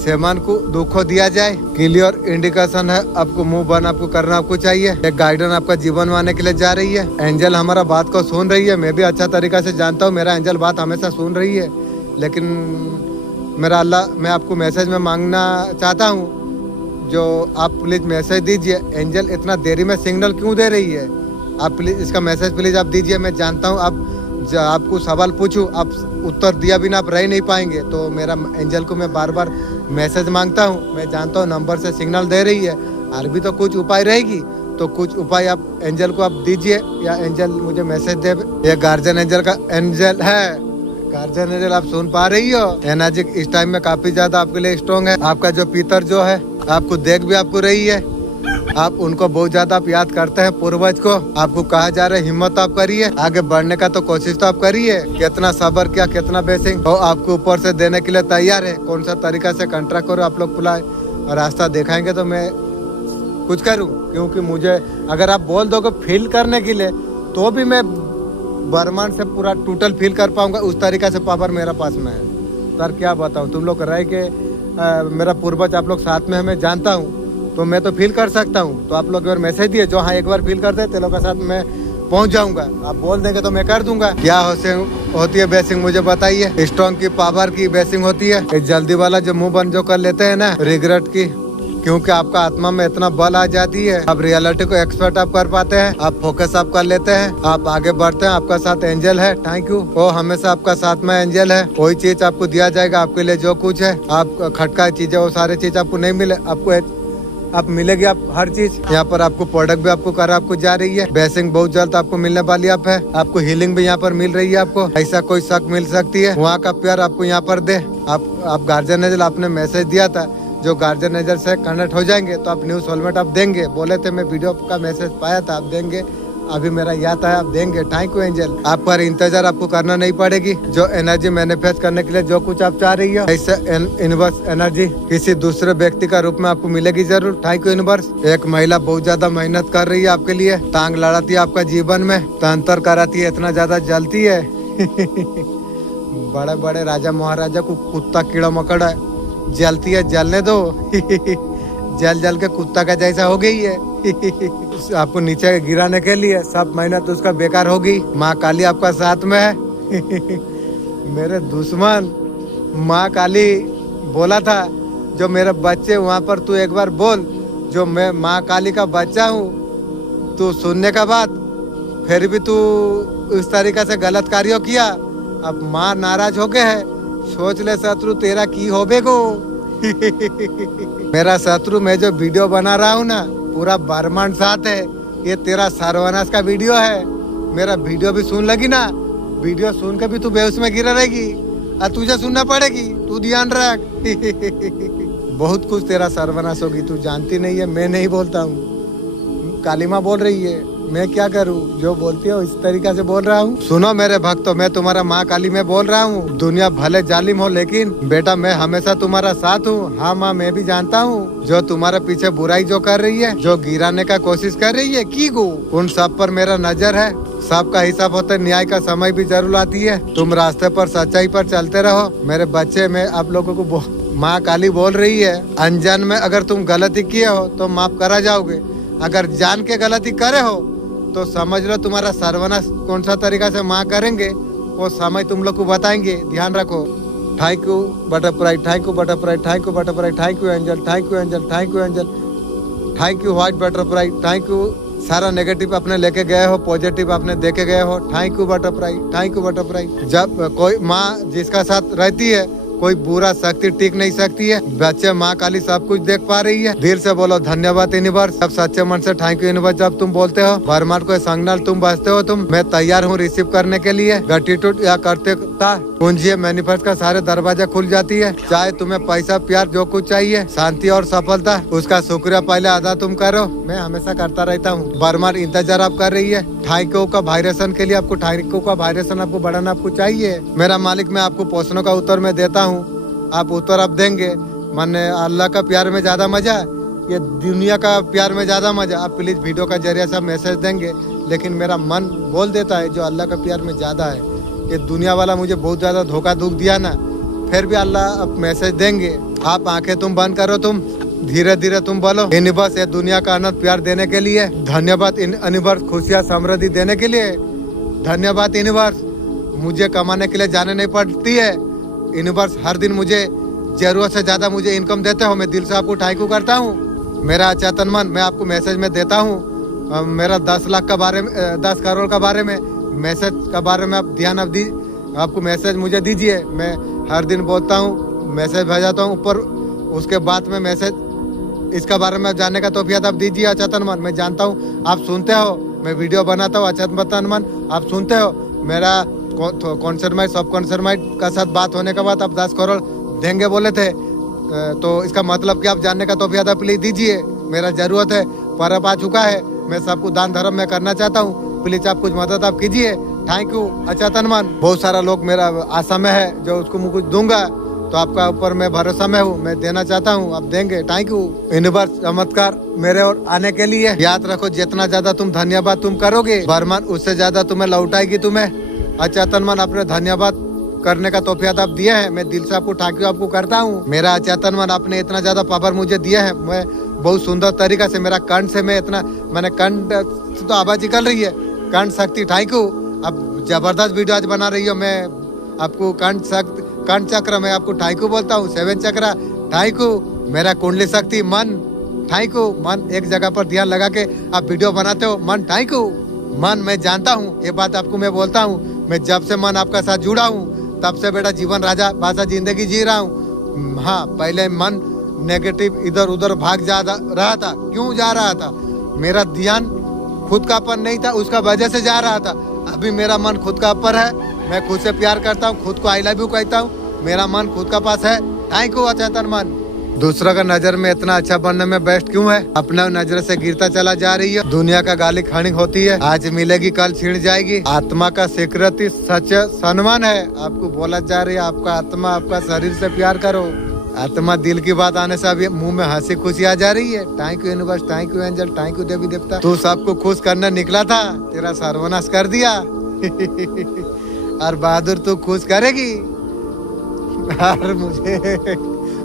सेमान को दुखो दिया जाए, क्लियर इंडिकेशन है। आपको मुंह बंद आपको करना आपको चाहिए। एक गाइडेंस आपका जीवन में आने के लिए जा रही है। एंजल हमारा बात को सुन रही है, मैं भी अच्छा तरीका से जानता हूँ मेरा एंजल बात हमेशा सुन रही है। लेकिन मेरा अल्लाह, मैं आपको मैसेज में मांगना चाहता हूँ, जो आप प्लीज मैसेज दीजिए। एंजल इतना देरी में सिग्नल क्यों दे रही है, आप प्लीज इसका मैसेज प्लीज आप दीजिए। मैं जानता हूँ आप आपको सवाल पूछूं, आप उत्तर दिया बिना आप रह नहीं पाएंगे, तो मेरा एंजल को मैं बार बार मैसेज मांगता हूं। मैं जानता हूं नंबर से सिग्नल दे रही है, और भी तो कुछ उपाय रहेगी, तो कुछ उपाय आप एंजल को आप दीजिए, या एंजल मुझे मैसेज दे। ये गार्जियन एंजल का एंजल है। गार्जियन एंजल आप सुन पा रही हो, एनर्जी इस टाइम में काफी ज्यादा आपके लिए स्ट्रॉन्ग है। आपका जो पितर जो है आपको देख भी आपको रही है, आप उनको बहुत ज्यादा आप याद करते हैं, पूर्वज को। आपको कहा जा रहा है हिम्मत आप करिए, आगे बढ़ने का तो कोशिश तो आप करिए। कितना सब्र किया, कितना बेसिंग तो आपको ऊपर से देने के लिए तैयार है। कौन सा तरीका से कॉन्ट्रैक्ट करो आप लोग बुलाए और रास्ता दिखाएंगे तो मैं कुछ करूं, क्योंकि मुझे अगर आप बोल दोगे फील करने के लिए, तो भी मैं बर्मान से पूरा टोटल फील कर पाऊंगा। उस तरीका से पावर मेरा पास में है। सर क्या बताऊं, तुम लोग रह के मेरा पूर्वज आप लोग साथ में है, मैं जानता हूँ, तो मैं तो फील कर सकता हूँ। तो आप लोग अगर मैसेज दिए जो हाँ एक बार फील करते तेलों के साथ मैं पहुँच जाऊंगा। आप बोल देंगे तो मैं कर दूंगा। क्या होती है बेसिंग मुझे बताइए। स्ट्रॉन्ग की पावर की बेसिंग होती है। जल्दी वाला जो मुंह बंद जो कर लेते हैं ना, रिग्रेट की, क्योंकि आपका आत्मा में इतना बल आ जाती है, आप रियलिटी को एक्सपर्ट आप कर पाते हैं, आप फोकस आप कर लेते हैं, आप आगे बढ़ते हैं। आपका साथ एंजल है, थैंक यू। वो हमेशा आपका साथ में एंजल है। कोई चीज आपको दिया जाएगा आपके लिए जो कुछ है। आप खटका चीजें वो सारी चीज आपको नहीं मिले, आपको आप मिलेगी आप हर चीज। यहाँ पर आपको प्रोडक्ट भी आपको कर आपको जा रही है। ब्लेसिंग बहुत जल्द आपको मिलने वाली आप है। आपको हीलिंग भी यहाँ पर मिल रही है। आपको ऐसा कोई शक मिल सकती है, वहाँ का प्यार आपको यहाँ पर दे। आप गार्जियन एंजल आपने मैसेज दिया था, जो गार्जियन एंजल से कनेक्ट हो जाएंगे तो आप न्यू सोलमेट आप देंगे। बोले थे मैं वीडियो का मैसेज पाया था, आप देंगे। अभी मेरा याद है, आप देंगे। Thank you angel. आपका इंतजार आपको करना नहीं पड़ेगी। जो एनर्जी मैनिफेस्ट करने के लिए जो कुछ आप चाह रही हो, ऐसे यूनिवर्स एनर्जी किसी दूसरे व्यक्ति का रूप में आपको मिलेगी जरूर। Thank you universe. एक महिला बहुत ज्यादा मेहनत कर रही है आपके लिए, टांग लड़ाती है आपका जीवन में, तंत्र कराती है, इतना ज्यादा जलती है। बड़े बड़े राजा महाराजा को कुत्ता कीड़ा मकड़ा जलती है, जलने दो। जल जल के कुत्ता का जैसा हो गई है। आपको नीचे गिराने के लिए सब मेहनत उसका बेकार होगी। माँ काली आपका साथ में है। मेरे दुश्मन, माँ काली बोला था जो मेरे बच्चे वहाँ पर, तू एक बार बोल जो मैं माँ काली का बच्चा हूँ। तू सुनने का बाद फिर भी तू इस तरीके से गलत कार्य किया। अब माँ नाराज हो गए है। सोच ले शत्रु तेरा की होबेगो। मेरा शत्रु, मैं जो वीडियो बना रहा हूँ ना, पूरा ब्रह्मांड साथ है। ये तेरा सर्वनाश का वीडियो है। मेरा वीडियो भी सुन लगी ना, वीडियो सुन के भी तू बेहोश में गिरा रहेगी और तुझे सुनना पड़ेगी। तू ध्यान रख। बहुत कुछ तेरा सर्वनाश होगी। तू जानती नहीं है, मैं नहीं बोलता हूँ, काली माँ बोल रही है। मैं क्या करूँ, जो बोलती हो इस तरीका से बोल रहा हूँ। सुनो मेरे भक्तों, मैं तुम्हारा माँ काली में बोल रहा हूँ। दुनिया भले जालिम हो, लेकिन बेटा मैं हमेशा तुम्हारा साथ हूँ। हाँ माँ, मैं भी जानता हूँ जो तुम्हारे पीछे बुराई जो कर रही है, जो गिराने का कोशिश कर रही है, की गो उन सब पर मेरा नजर है। सबका हिसाब होता है, न्याय का समय भी जरूर आती है। तुम रास्ते पर सच्चाई पर चलते रहो मेरे बच्चे। मैं आप लोगों को माँ काली बोल रही है, अनजान में अगर तुम गलती किए हो तो माफ करा जाओगे। अगर जान के गलती करे हो तो समझ लो तुम्हारा सर्वनाश कौन सा तरीका से माँ करेंगे, वो समय तुम लोग को बताएंगे। ध्यान रखो। Thank you butterfly, thank you butterfly, thank you butterfly, thank you angel, thank you angel, thank you angel, thank you white butterfly, thank you. सारा नेगेटिव आपने लेके गए हो, पॉजिटिव आपने देके गए हो। Thank you butterfly, thank you butterfly. जब कोई माँ जिसका साथ रहती है, कोई बुरा शक्ति टिक नहीं सकती है। बच्चे माँ काली सब कुछ देख पा रही है। दिल से बोलो धन्यवाद यूनिवर्स। सब सच्चे मन से थैंक यू यूनिवर्स। जब तुम बोलते हो ब्रह्मांड को सिग्नल तुम बजते हो, तुम मैं तैयार हूँ रिसीव करने के लिए। ग्रेटिट्यूड या कर्तव्यता पूंजी मैनिफेस्ट का सारे दरवाजा खुल जाती है। चाहे तुम्हें पैसा प्यार जो कुछ चाहिए, शांति और सफलता, उसका शुक्रिया पहले अदा तुम करो। मैं हमेशा करता रहता हूँ। ब्रह्मांड इंतजार आप कर रही है। थैंक यू का वाइब्रेशन के लिए आपको, थैंक यू का वाइब्रेशन आपको बढ़ाना आपको चाहिए। मेरा मालिक, मैं आपको प्रश्नों का उत्तर मैं देता हूँ, आप उत्तर आप देंगे। माने अल्लाह का प्यार में ज्यादा मजा, ये दुनिया का प्यार में ज्यादा मजा। आप प्लीज वीडियो का जरिए से मैसेज देंगे, लेकिन मेरा मन बोल देता है जो अल्लाह का प्यार में ज्यादा है। ये दुनिया वाला मुझे बहुत ज्यादा धोखा दुख दिया ना, फिर भी अल्लाह आप मैसेज देंगे। आप आंखें तुम बंद करो, तुम धीरे धीरे तुम बोलो यूनिवर्स ये दुनिया का अनंत प्यार देने के लिए धन्यवाद। यूनिवर्स खुशियाँ समृद्धि देने के लिए धन्यवाद। यूनिवर्स मुझे कमाने के लिए जाने नहीं पड़ती है। यूनिवर्स हर दिन मुझे जरूरत से ज्यादा मुझे इनकम देते हो। मैं दिल से आपको थैंक यू करता हूँ। मेरा चेतन मन, मैं आपको मैसेज में देता हूँ। मेरा 10 लाख का बारे में, 10 करोड़ का बारे में, मैसेज का बारे में आप ध्यान आपको मैसेज मुझे दीजिए। मैं हर दिन बोलता हूँ, मैसेज भेजाता हूँ ऊपर। उसके बाद में मैसेज इसका बारे में जानने का तौफीक आप दीजिए अचेतन मन। मैं जानता हूँ आप सुनते हो, मैं वीडियो बनाता हूँ अचेतन मन, आप सुनते हो। मेरा कॉन्सर्ट माइट सब कॉन्सर्ट माइट का साथ बात होने के बाद आप 10 करोड़ देंगे बोले थे, तो इसका मतलब कि आप जानने का तौफीक आप प्लीज दीजिए। मेरा जरूरत है, पर्व आ चुका है, मैं सबको दान धर्म में करना चाहता हूँ। प्लीज आप कुछ मदद आप कीजिए। थैंक यू अचेतन मन। बहुत सारा लोग मेरा आशा में है जो उसको मैं कुछ दूंगा, तो आपका ऊपर मैं भरोसा में हूँ, मैं देना चाहता हूँ, आप देंगे। थैंक यू यूनिवर्स चमत्कार मेरे और आने के लिए। याद रखो जितना ज्यादा तुम धन्यवाद तुम करोगे, ब्रह्मांड उससे ज्यादा तुम्हें लौटाएगी। तुम्हें अचेतन मन अपने धन्यवाद करने का तौफीक आप दिए हैं, मैं दिल से आपको थैंक यू आपको करता हूँ। मेरा अचेतन मन आपने इतना ज्यादा पावर मुझे दिए है। मैं बहुत सुंदर तरीका से मेरा कंठ से मैं इतना, मैंने कंठ तो आवाज निकल रही है, कंठ शक्ति। Thank you. अब जबरदस्त वीडियो आज बना रही हो। मैं आपको कंठ चक्र में आपको थैंक यू बोलता हूँ। 7 चक्र थैंक यू। मेरा कुंडली शक्ति मन थैंक यू। मन एक जगह पर ध्यान लगा के आप वीडियो बनाते हो, मन थैंक यू। मन मैं जानता हूँ, ये बात आपको मैं बोलता हूँ। मैं जब से मन आपका साथ जुड़ा हूँ तब से बेटा जीवन राजा बासा जिंदगी जी रहा हूँ। हाँ, पहले मन नेगेटिव इधर उधर भाग जा रहा था। क्यों जा रहा था? मेरा ध्यान खुद का पर नहीं था, उसका वजह से जा रहा था। अभी मेरा मन खुद का पर है, मैं खुद से प्यार करता हूँ, खुद को आई लव यू कहता हूँ। मेरा मन खुद का पास है। थैंक यू अचेतन मन। दूसरों का नजर में इतना अच्छा बनने में बेस्ट क्यों है? अपना नजर से गिरता चला जा रही है। दुनिया का गाली खानी होती है, आज मिलेगी कल छिड़ जाएगी। आत्मा का स्वीकृति सच सम्मान है। आपको बोला जा रही है आपका आत्मा आपका शरीर से प्यार करो। आत्मा दिल की बात आने से अभी मुंह में हंसी खुशी आ जा रही है। Thank you universe, thank you angel, thank you देवी देवता। तू सबको खुश करने निकला था, तेरा सर्वनाश कर दिया। और बहादुर तू खुश करेगी। और मुझे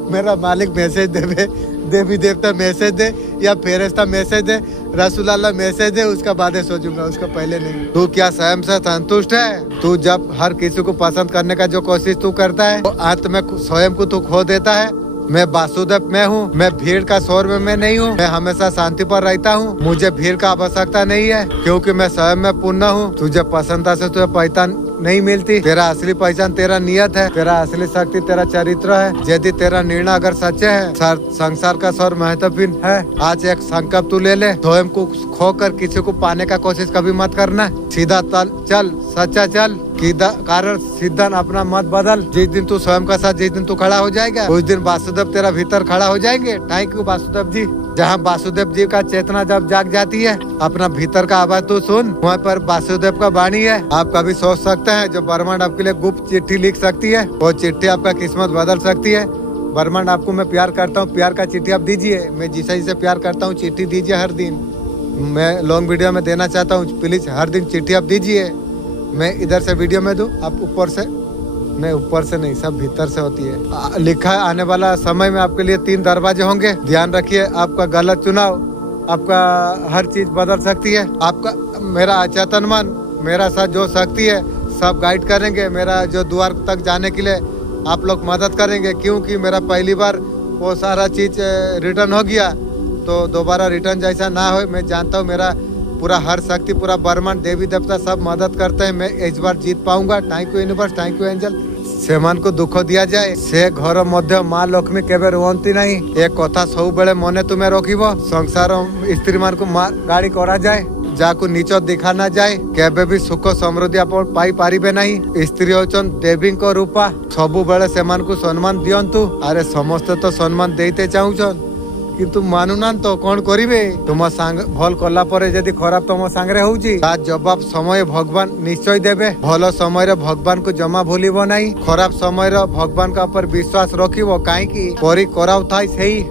मेरा मालिक मैसेज दे, देवी देवता मैसेज दे या फेरिश्ता मैसेज दे, रसूल अल्लाह मैसेज दे, उसका बाद सोचूंगा, उसका पहले नहीं। तू क्या स्वयं से संतुष्ट है? तू जब हर किसी को पसंद करने का जो कोशिश तू करता है, तो अंत में स्वयं को तू खो देता है। मैं वासुदेव मैं हूँ, मैं भीड़ का शोर में नहीं हूँ, मैं हमेशा शांति पर रहता हूँ। मुझे भीड़ का आवश्यकता नहीं है, क्योंकि मैं स्वयं में पूर्ण हूँ। तुझे पसंदता से तुझे पहचान नहीं मिलती। तेरा असली पहचान तेरा नियत है, तेरा असली शक्ति तेरा चरित्र है। यदि तेरा निर्णय अगर सच्चे है, संसार का स्वर महत्वपूर्ण है। आज एक संकल्प तू ले ले, स्वयं को खोकर किसी को पाने का कोशिश कभी मत करना। सीधा चल, सच्चा चल, कारण सिद्धन अपना मत बदल। जिस दिन तू स्वयं का साथ, जिस दिन तू खड़ा हो जाएगा, उस दिन वासुदेव तेरा भीतर खड़ा हो जाएंगे। Thank you Vasudev ji. जहाँ वासुदेव जी का चेतना जब जाग जाती है, अपना भीतर का आवाज तू सुन, वहाँ पर वासुदेव का वाणी है। आप कभी सोच सकते हैं जो ब्रह्मांड आपके लिए गुप्त चिट्ठी लिख सकती है, वो चिट्ठी आपका किस्मत बदल सकती है। ब्रह्मांड आपको मैं प्यार करता हूँ, प्यार का चिट्ठी आप दीजिए। मैं जिसे प्यार करता हूँ चिट्ठी दीजिए हर दिन। मैं लॉन्ग वीडियो में देना चाहता हूँ, प्लीज हर दिन चिट्ठी आप दीजिए। मैं इधर से वीडियो में दूं, आप ऊपर से नहीं, ऊपर से नहीं, सब भीतर से होती है। लिखा है आने वाला समय में आपके लिए 3 दरवाजे होंगे। ध्यान रखिए, आपका गलत चुनाव आपका हर चीज बदल सकती है। आपका मेरा अचेतन मन, मेरा साथ जो शक्ति है, सब गाइड करेंगे। मेरा जो द्वार तक जाने के लिए आप लोग मदद करेंगे, क्योंकि मेरा पहली बार वो सारा चीज रिटर्न हो गया, तो दोबारा रिटर्न जैसा ना हो। मैं जानता हूँ मेरा पूरा हर शक्ति, पूरा ब्रह्मांड, देवी देवता सब मदद करते हैं। मैं इस बार जीत पाऊंगा। Thank you universe, thank you angel. सेमान को दुख दिया जाए, से घर मध्य माँ लक्ष्मी केवे रुहंती नहीं। एक कथा सब बेले मने तुम्हें रखिबो। संसार स्त्री मान को गाड़ी करा जाए, जाकू नीच दिखा ना जाए, केबे भी सुख समृद्धि आप पाई पारिबे नहीं। स्त्री होचन देवी को रूपा, सबु बेले सेमान को सम्मान दियंतु। अरे समस्त तो सम्मान देते चाहूछन, किंतु मानुना तो कौन करिवे? तुम सांग भल कला परे यदि खराब तुम सांगरे होउची, ता जवाब समय भगवान निश्चय देबे। भल समय रे भगवान को जमा भूलिबो नहीं, खराब समय रे भगवान का ऊपर विश्वास रखिबो। काई की करी कराउ थाई सेही।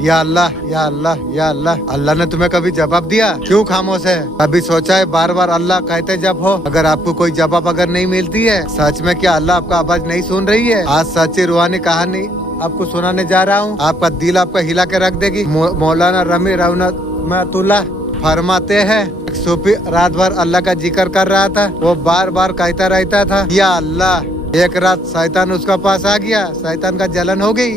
या अल्लाह, या अल्लाह, या अल्लाह। अल्लाह ने तुम्हें कभी जवाब दिया? क्यों खामोश है? कभी सोचा है बार बार अल्लाह कहते जब हो? अगर आपको कोई जवाब अगर नहीं मिलती है, सच में क्या अल्लाह आपका आवाज नहीं सुन रही है? आज सच्ची रूहानी कहानी आपको सुनाने जा रहा हूँ। आपका दिल आपका हिला के रख देगी। मौलाना रमी रहमतुल्लाह फरमाते हैं, सूफी रात भर अल्लाह का जिक्र कर रहा था। वो बार बार कहता रहता था या अल्लाह। एक रात शैतान उसका पास आ गया, शैतान का जलन हो गई।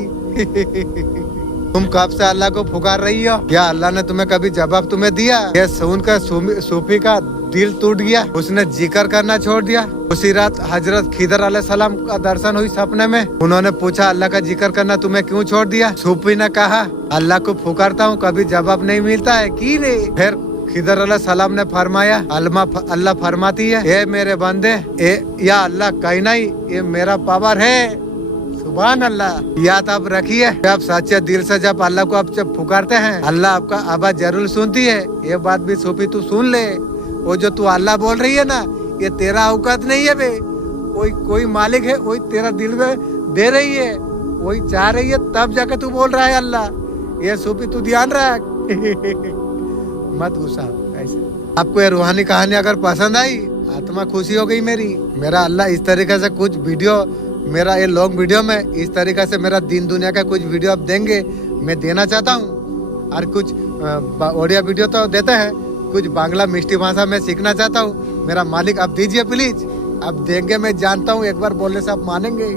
तुम कब से अल्लाह को पुकार रही हो? क्या अल्लाह ने तुम्हें कभी जवाब तुम्हें दिया? ये सुनकर सूफी का दिल टूट गया, उसने जिक्र करना छोड़ दिया। उसी रात हजरत खिदर अलैहिस्सलाम का दर्शन हुई सपने में। उन्होंने पूछा अल्लाह का जिक्र करना तुम्हें क्यों छोड़ दिया? सूफी ने कहा अल्लाह को पुकारता हूँ, कभी जवाब नहीं मिलता है। की रे? फिर खिदर अलैहिस्सलाम ने फरमाया, अल्लाह फरमाती है, ये मेरे बंदे, या अल्लाह कहीं नहीं, ये मेरा पावर है। सुभान अल्लाह। याद आप रखिए, जब सच्चे दिल से जब अल्लाह को आप जब पुकारते हैं, अल्लाह आपका आवाज जरूर सुनती है। ये बात भी सूफी तू सुन ले। वो जो तू अल्लाह बोल रही है ना, ये तेरा औकात नहीं है बे। कोई मालिक है, वही तेरा दिल में दे रही है, वही चाह रही है, तब जाकर तू बोल रहा है अल्लाह। ये सूफी तू ध्यान रख। मत गुस्सा ऐसे। आपको ये रूहानी कहानी अगर पसंद आई, आत्मा खुशी हो गई मेरी। मेरा अल्लाह इस तरीके से कुछ वीडियो, मेरा ये लॉन्ग वीडियो में इस तरीके से मेरा दिन दुनिया का कुछ वीडियो आप देंगे, मैं देना चाहता हूँ। और कुछ ओडिया वीडियो तो देते हैं, कुछ बांग्ला मिष्टी भाषा में सीखना चाहता हूँ। मेरा मालिक आप दीजिए प्लीज, आप देंगे, मैं जानता हूँ एक बार बोलने से आप मानेंगे।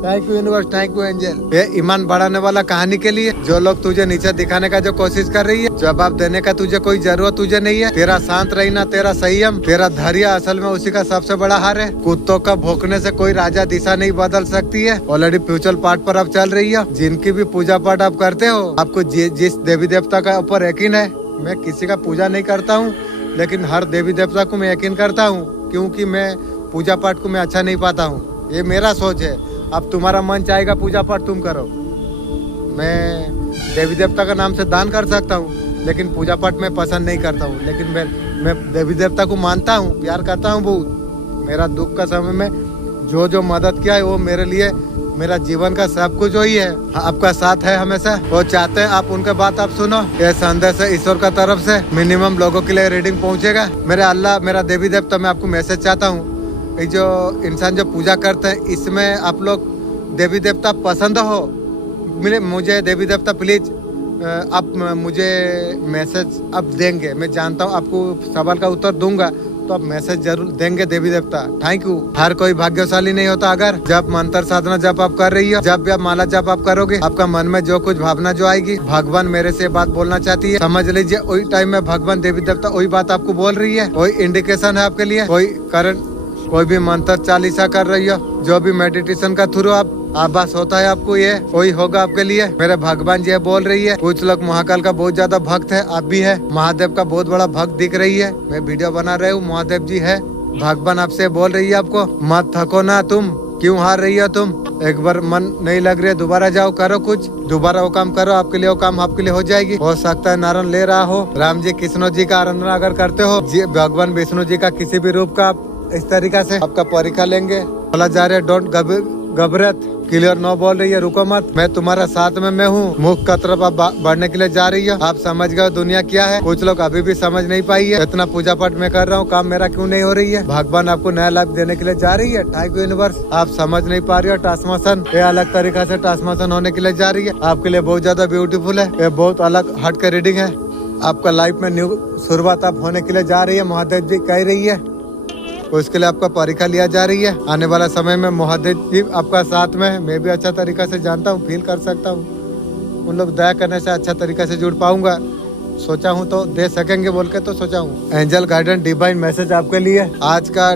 Thank you universe, thank you angel. ये ईमान बढ़ाने वाला कहानी के लिए जो लोग तुझे नीचे दिखाने का जो कोशिश कर रही है, जवाब देने का तुझे कोई जरूरत तुझे नहीं है। तेरा शांत रहना, तेरा संयम, तेरा धैर्य असल में उसी का सबसे बड़ा हार है। कुत्तों का भौंकने से कोई राजा दिशा नहीं बदल सकती है। ऑलरेडी फ्यूचर पार्ट पर अब चल रही है। जिनकी भी पूजा पाठ आप करते हो, आपको जिस देवी देवता का ऊपर यकीन है, मैं किसी का पूजा नहीं करता हूँ, लेकिन हर देवी देवता को मैं यकीन करता हूँ, क्योंकि मैं पूजा पाठ को मैं अच्छा नहीं पाता हूँ। ये मेरा सोच है। अब तुम्हारा मन चाहेगा पूजा पाठ तुम करो। मैं देवी देवता का नाम से दान कर सकता हूँ, लेकिन पूजा पाठ मैं पसंद नहीं करता हूँ। लेकिन मैं देवी देवता को मानता हूँ, प्यार करता हूँ बहुत। मेरा दुख का समय में जो मदद किया है वो मेरे लिए मेरा जीवन का सब कुछ वही है। आपका साथ है हमेशा। वो चाहते हैं आप उनके बात आप सुनो। ये संदेश है ईश्वर का तरफ से। मिनिमम लोगों के लिए रीडिंग पहुंचेगा। मेरे अल्लाह, मेरा देवी देवता, मैं आपको मैसेज चाहता हूँ। ये जो इंसान जो पूजा करते हैं, इसमें आप लोग देवी देवता पसंद हो, मुझे देवी देवता प्लीज आप मुझे मैसेज अब देंगे। मैं जानता हूँ आपको सवाल का उत्तर दूंगा, तो आप मैसेज जरूर देंगे देवी देवता। Thank you. हर कोई भाग्यशाली नहीं होता। अगर जब मंत्र साधना जब आप कर रही हो, जब भी आप माला जब आप करोगे, आपका मन में जो कुछ भावना जो आएगी, भगवान मेरे से बात बोलना चाहती है, समझ लीजिए वही टाइम में भगवान देवी देवता वही बात आपको बोल रही है। वही इंडिकेशन है आपके लिए। वही करंट कोई भी मंत्र चालीसा कर रही हो, जो भी मेडिटेशन का थ्रू आप आभास होता है आपको, ये वही होगा आपके लिए। मेरे भगवान जी बोल रही है। कुछ लोग महाकाल का बहुत ज्यादा भक्त है, आप भी है। महादेव का बहुत बड़ा भक्त दिख रही है। मैं वीडियो बना रही हूँ, महादेव जी है। भगवान आपसे बोल रही है आपको, मत थको ना तुम, क्यों हार रही हो तुम। एक बार मन नहीं लग रही है, दोबारा जाओ, करो कुछ, दोबारा वो काम करो। आपके लिए वो काम आपके लिए हो जाएगी। हो सकता है नारायण ले रहा हो, राम जी कृष्ण जी का आराधना अगर करते हो, भगवान विष्णु जी का किसी भी रूप का आप इस तरीका से आपका परीक्षा लेंगे। बोला जा रहा है डोंट घबरात, क्लियर नो बोल रही है, रुको मत, मैं तुम्हारा साथ में मैं हूँ। मुख की तरफ आप बढ़ने के लिए जा रही है। आप समझ गए दुनिया क्या है। कुछ लोग अभी भी समझ नहीं पाई है। इतना पूजा पाठ मैं कर रहा हूँ, काम मेरा क्यों नहीं हो रही है। भगवान आपको नया लाइफ देने के लिए जा रही है। Thank you universe. आप समझ नहीं पा रही हो। ट्रांसफॉर्मेशन ये अलग तरीका से ट्रांसफॉर्मेशन होने के लिए जा रही है। आपके लिए बहुत ज्यादा ब्यूटीफुल है। ये बहुत अलग हट के रीडिंग है। आपका लाइफ में न्यू शुरुआत आप होने के लिए जा रही है। महादेव जी कह रही है, उसके लिए आपका परीक्षा लिया जा रही है। आने वाला समय में महादेव जी आपका साथ में है। मैं भी अच्छा तरीका से जानता हूँ, फील कर सकता हूँ। उन लोग दया करने से अच्छा तरीका से जुड़ पाऊंगा, सोचा हूँ तो दे सकेंगे बोल के तो सोचा हूँ। एंजल गाइडेंस डिवाइन मैसेज आपके लिए आज का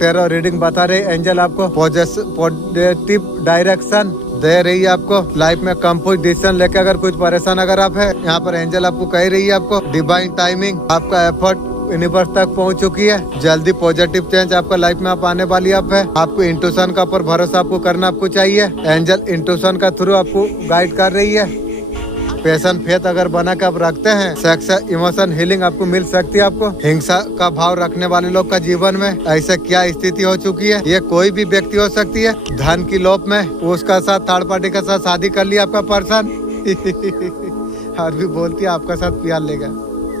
टेरो रीडिंग बता रहे। एंजल आपको पॉजिटिव डायरेक्शन दे रही है। आपको लाइफ में कंपोज डिसीजन लेके अगर कुछ परेशान अगर आप है, यहाँ पर एंजल आपको कह रही है, आपको डिवाइन टाइमिंग, आपका एफर्ट यूनिवर्स तक पहुंच चुकी है। जल्दी पॉजिटिव चेंज आपका लाइफ में आप आने वाली आप है। आपको इंट्यूशन का ऊपर भरोसा आपको करना आपको चाहिए। एंजल इंट्यूशन का थ्रू आपको गाइड कर रही है। पैशन फेथ अगर बना के आप रखते हैं, सेक्स इमोशन हीलिंग आपको मिल सकती है। आपको हिंसा का भाव रखने वाले लोग का जीवन में ऐसा क्या स्थिति हो चुकी है, ये कोई भी व्यक्ति हो सकती है। धन की लोभ में उसका साथ थर्ड पार्टी के साथ शादी कर लिया आपका पर्सन और भी बोलती है आपका साथ प्यार लेगा।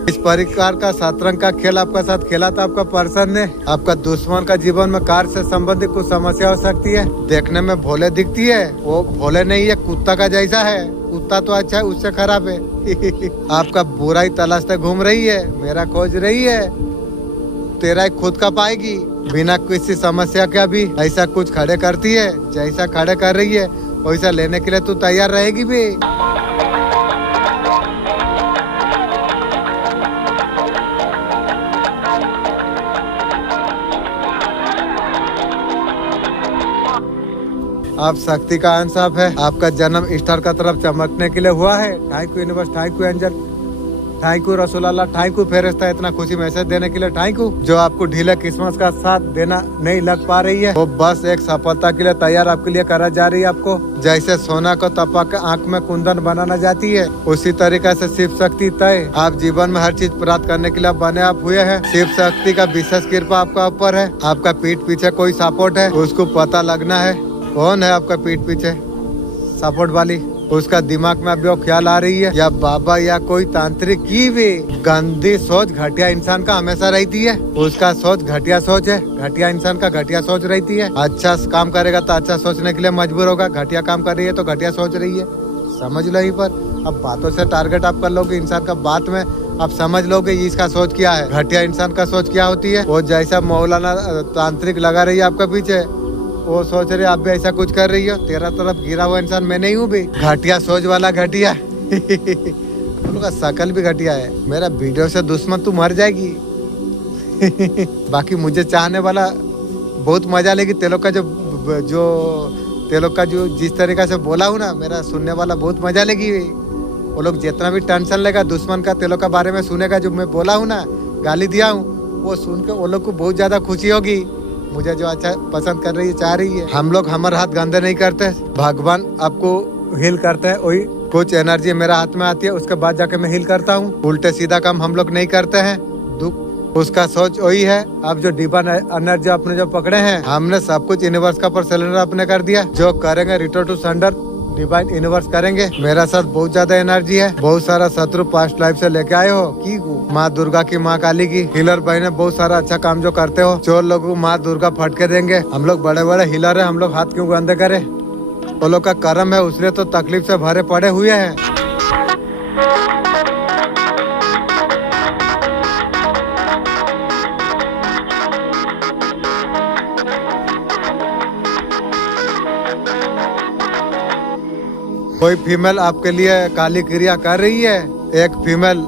इस प्रकार का शतरंज का खेल आपका साथ खेला था आपका पर्सन ने। आपका दुश्मन का जीवन में कार से संबंधित कुछ समस्या हो सकती है। देखने में भोले दिखती है, वो भोले नहीं है, कुत्ता का जैसा है। कुत्ता तो अच्छा है, उससे खराब है आपका बुराई तलाशते घूम रही है, मेरा खोज रही है, तेरा खुद का पाएगी बिना किसी समस्या के। भी ऐसा कुछ खड़े करती है, जैसा खड़े कर रही है वैसा लेने के लिए तू तैयार रहेगी भी। आप शक्ति का अंश आप है। आपका जन्म स्टार का तरफ चमकने के लिए हुआ है। Thank you universe, thank you angel, thank you रसूल अल्लाह, थैंक यू फेरिश्ता, इतना खुशी मैसेज देने के लिए थैंक यू। जो आपको ढीले किस्मत का साथ देना नहीं लग पा रही है, वो बस एक सफलता के लिए तैयार आपके लिए करा जा रही है। आपको जैसे सोना को तपा के आँख में कुंदन बनाना जाती है, उसी तरीके से शिव शक्ति तय आप जीवन में हर चीज प्राप्त करने के लिए बने आप हुए हैं। शिव शक्ति का विशेष कृपा आपका ऊपर है। आपका पीठ पीछे कोई सपोर्ट है, उसको पता लगना है कौन है आपका पीठ पीछे सपोर्ट वाली। उसका दिमाग में अभी वो ख्याल आ रही है, या बाबा या कोई तांत्रिक की भी गंदी सोच घटिया इंसान का हमेशा रहती है। उसका सोच घटिया सोच है, घटिया इंसान का घटिया सोच रहती है। अच्छा काम करेगा तो अच्छा सोचने के लिए मजबूर होगा, घटिया काम कर रही है तो घटिया सोच रही है। समझ लो यहीं पर। अब बातों से टारगेट आप कर लोगे, इंसान का बात में आप समझ लोगे इसका सोच क्या है। घटिया इंसान का सोच क्या होती है, वो जैसा मौलाना तांत्रिक लगा रही है आपके पीछे, वो सोच रही आप भी ऐसा कुछ कर रही हो। तेरा तरफ गिरा हुआ इंसान मैं नहीं हूँ भी। घटिया सोच वाला घटिया। उनका शकल भी घटिया है। मेरा वीडियो से दुश्मन तू मर जाएगी। बाकी मुझे चाहने वाला बहुत मजा लेगी। तेलों का जो जिस तरीका से बोला हूँ ना, मेरा सुनने वाला बहुत मजा लेगी। वो लोग जितना भी टेंशन लेगा दुश्मन का, तेलों का बारे में सुनेगा, जो मैं बोला हूँ ना, गाली दिया हूँ, वो सुन के वो लोग को बहुत ज्यादा खुशी होगी। मुझे जो अच्छा पसंद कर रही है, चाह रही है। हम लोग हमारे हाथ गंदे नहीं करते, भगवान आपको हील करते हैं। वही कुछ एनर्जी मेरा हाथ में आती है, उसके बाद जाके मैं हील करता हूँ। उल्टे सीधा काम हम लोग नहीं करते हैं। दुख उसका सोच वही है। अब जो डिवाइन एनर्जी अपने जो पकड़े हैं, हमने सब कुछ यूनिवर्स का पर सिलेंडर अपने कर दिया। जो करेंगे return to sender divine universe करेंगे। मेरा साथ बहुत ज्यादा एनर्जी है। बहुत सारा शत्रु पास्ट लाइफ से लेके आए हो की माँ दुर्गा की, माँ काली की हीलर बहने बहुत सारा अच्छा काम जो करते हो। चोर लोगों को माँ दुर्गा फटके देंगे। हम लोग बड़े बड़े हीलर है, हम लोग हाथ क्यों गंदे करे। वो लोग का कर्म है, उसने तो तकलीफ से भरे पड़े हुए हैं। कोई फीमेल आपके लिए काली क्रिया कर रही है। एक फीमेल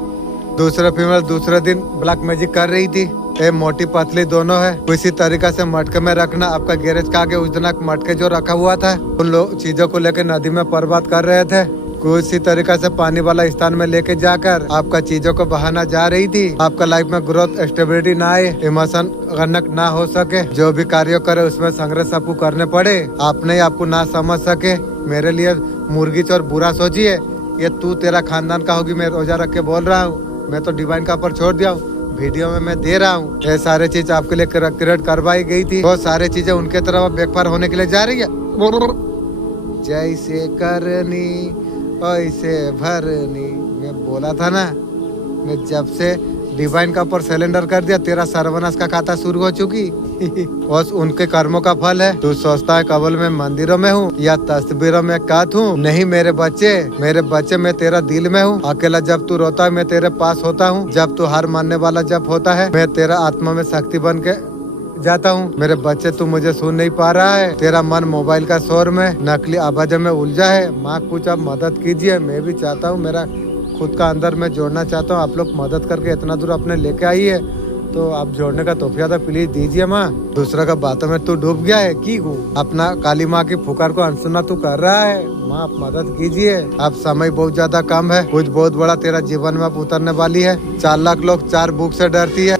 दूसरे दिन ब्लैक मैजिक कर रही थी। ये मोटी पतली दोनों है। इसी तरीका से मटके में रखना। आपका गैरेज का आगे उस दिन मटके जो रखा हुआ था, उन लोग चीजों को लेकर नदी में बर्बाद कर रहे थे। उसी तरीका से पानी वाला स्थान में लेके जाकर आपका चीजों को बहाना जा रही थी। आपका लाइफ में ग्रोथ स्टेबिलिटी ना आए, इमोशन कनेक्ट ना हो सके। जो भी कार्य करे उसमें संघर्ष आपको करने पड़े, आपने आपको ना समझ सके। मेरे लिए मुर्गी चोर बुरा सोचिए, ये तू तेरा खानदान का होगी। मैं रोजा रख के बोल रहा हूँ। मैं तो डिवाइन का पर छोड़ दिया हूँ, वीडियो में मैं दे रहा हूँ। ये सारे चीज आपके लिए क्रिएट करवाई गई थी। वो सारे चीजें उनके तरफ बेकार होने के लिए जा रही है। जैसे करनी वैसे भरनी, मैं बोला था ना। मैं जब से डिवाइन का ऊपर सिलेंडर कर दिया, तेरा सर्वनाश का खाता शुरू हो चुकी। बस उनके कर्मों का फल है। तू सोचता है केवल मैं मंदिरों में हूँ या तस्वीरों में कात हूँ। नहीं मेरे बच्चे मैं तेरा दिल में हूँ। अकेला जब तू रोता है मैं तेरे पास होता हूँ। जब तू हार मानने वाला जब होता है, मैं तेरा आत्मा में शक्ति बन के जाता हूँ। मेरे बच्चे तू मुझे सुन नहीं पा रहा है। तेरा मन मोबाइल का शोर में, नकली आवाजों में उलझा है। माँ कुछ आप मदद कीजिए। मैं भी चाहता हूँ, मेरा खुद का अंदर में जोड़ना चाहता हूँ। आप लोग मदद करके इतना दूर अपने लेके आई है, तो आप जोड़ने का तोहफा तो प्लीज दीजिए। माँ दूसरा का बातों में तू डूब गया है की अपना काली माँ की पुकार को अनसुना तू कर रहा है। माँ आप मदद कीजिए। अब समय बहुत ज्यादा कम है। कुछ बहुत बड़ा तेरा जीवन में अब उतरने वाली है। 4 लाख लोग 4 बुक से डरती है।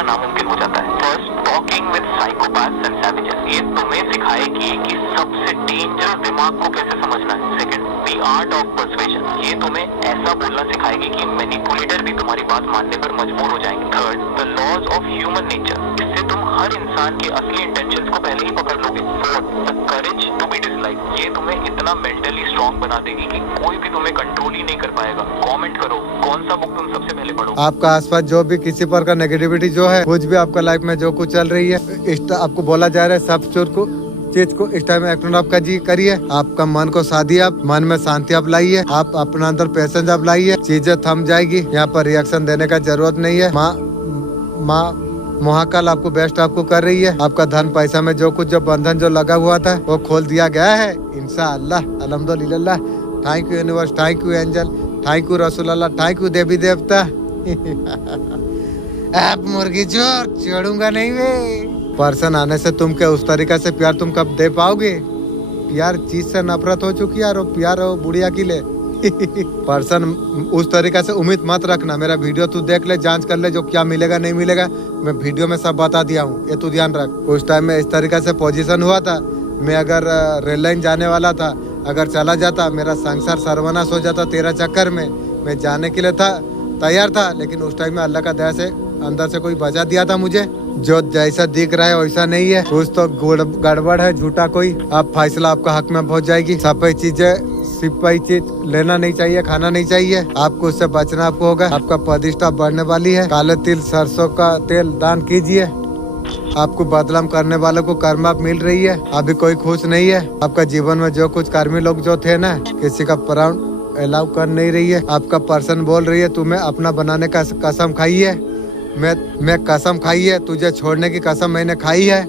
नामुमकिन हो जाता है। First, talking with psychopaths and savages, ये तुम्हें सिखाएगी कि सबसे डेंजरस दिमाग को कैसे समझना है। Second, the art of persuasion, ये तुम्हें ऐसा बोलना सिखाएगी कि मैनिपुलेटर भी तुम्हारी बात मानने पर मजबूर हो जाएंगे। Third, the laws of human nature, इससे तुम हर इंसान के असली इंटेंशंस को पहले ही पकड़ लोगे। Fourth, the courage to be dislike, ये तुम्हें इतना मेंटली स्ट्रांग बना देगी कि कोई भी तुम्हें कंट्रोल ही नहीं कर पाएगा। कमेंट करो कौन सा बुक तुम सबसे पहले पढ़ो। आपका आसपास जो भी किसी पर का नेगेटिविटी जो है, कुछ भी आपका लाइफ में जो कुछ चल रही है, आपको बोला जा रहा है सब चीज को इस टाइम एक्ट आप का जी करिए। आपका मन को साधिए, आप मन में शांति आप लाइए। आप अपना अंदर पेशेंस आप लाइए, चीजें थम जाएगी। यहाँ पर रिएक्शन देने का जरूरत नहीं है। माँ महाकाल आपको बेस्ट आपको कर रही है। आपका धन पैसा में जो कुछ जो बंधन जो लगा हुआ था वो खोल दिया गया है इंशाअल्लाह। अल्हम्दुलिल्लाह। Thank you universe, thank you angel, thank you रसूलुल्लाह, थैंक यू देवी देवता। आप मुर्गी चोर छोड़ूंगा नहीं वे। पर्सन आने से तुम के उस तरीका से प्यार तुम कब दे पाओगे। प्यार चीज से नफरत हो चुकी है, और प्यार हो बुढ़िया की ले। पर्सन उस तरीका से उम्मीद मत रखना। मेरा वीडियो तू देख ले, जांच कर ले, जो क्या मिलेगा नहीं मिलेगा मैं वीडियो में सब बता दिया हूँ। ये तू ध्यान रख। उस टाइम में इस तरीका से पोजीशन हुआ था। मैं अगर रेल लाइन जाने वाला था, अगर चला जाता, मेरा संसार सर्वनाश हो जाता तेरा चक्कर में। मैं जाने के लिए था तैयार था, लेकिन उस टाइम में अल्लाह का दया से अंदर से कोई बचा दिया था मुझे। जो जैसा दिख रहा है वैसा नहीं है, कुछ तो गड़बड़ है, झूठा कोई। अब फैसला आपका हक में पहुंच जाएगी। सफेद चीजें सिपाही चीज लेना नहीं चाहिए, खाना नहीं चाहिए। आपको उससे बचना आपको होगा। आपका प्रतिष्ठा बढ़ने वाली है। काले तिल सरसों का तेल दान कीजिए। आपको बदलाव करने वालों को कर्म आप मिल रही है। अभी कोई खुश नहीं है। आपका जीवन में जो कुछ कर्मी लोग जो थे ना, किसी का प्राण अलाउ कर नहीं रही है। आपका पर्सन बोल रही है तुम्हें अपना बनाने का कसम खाई है। मैं कसम खाई है, तुझे छोड़ने की कसम मैंने खाई है।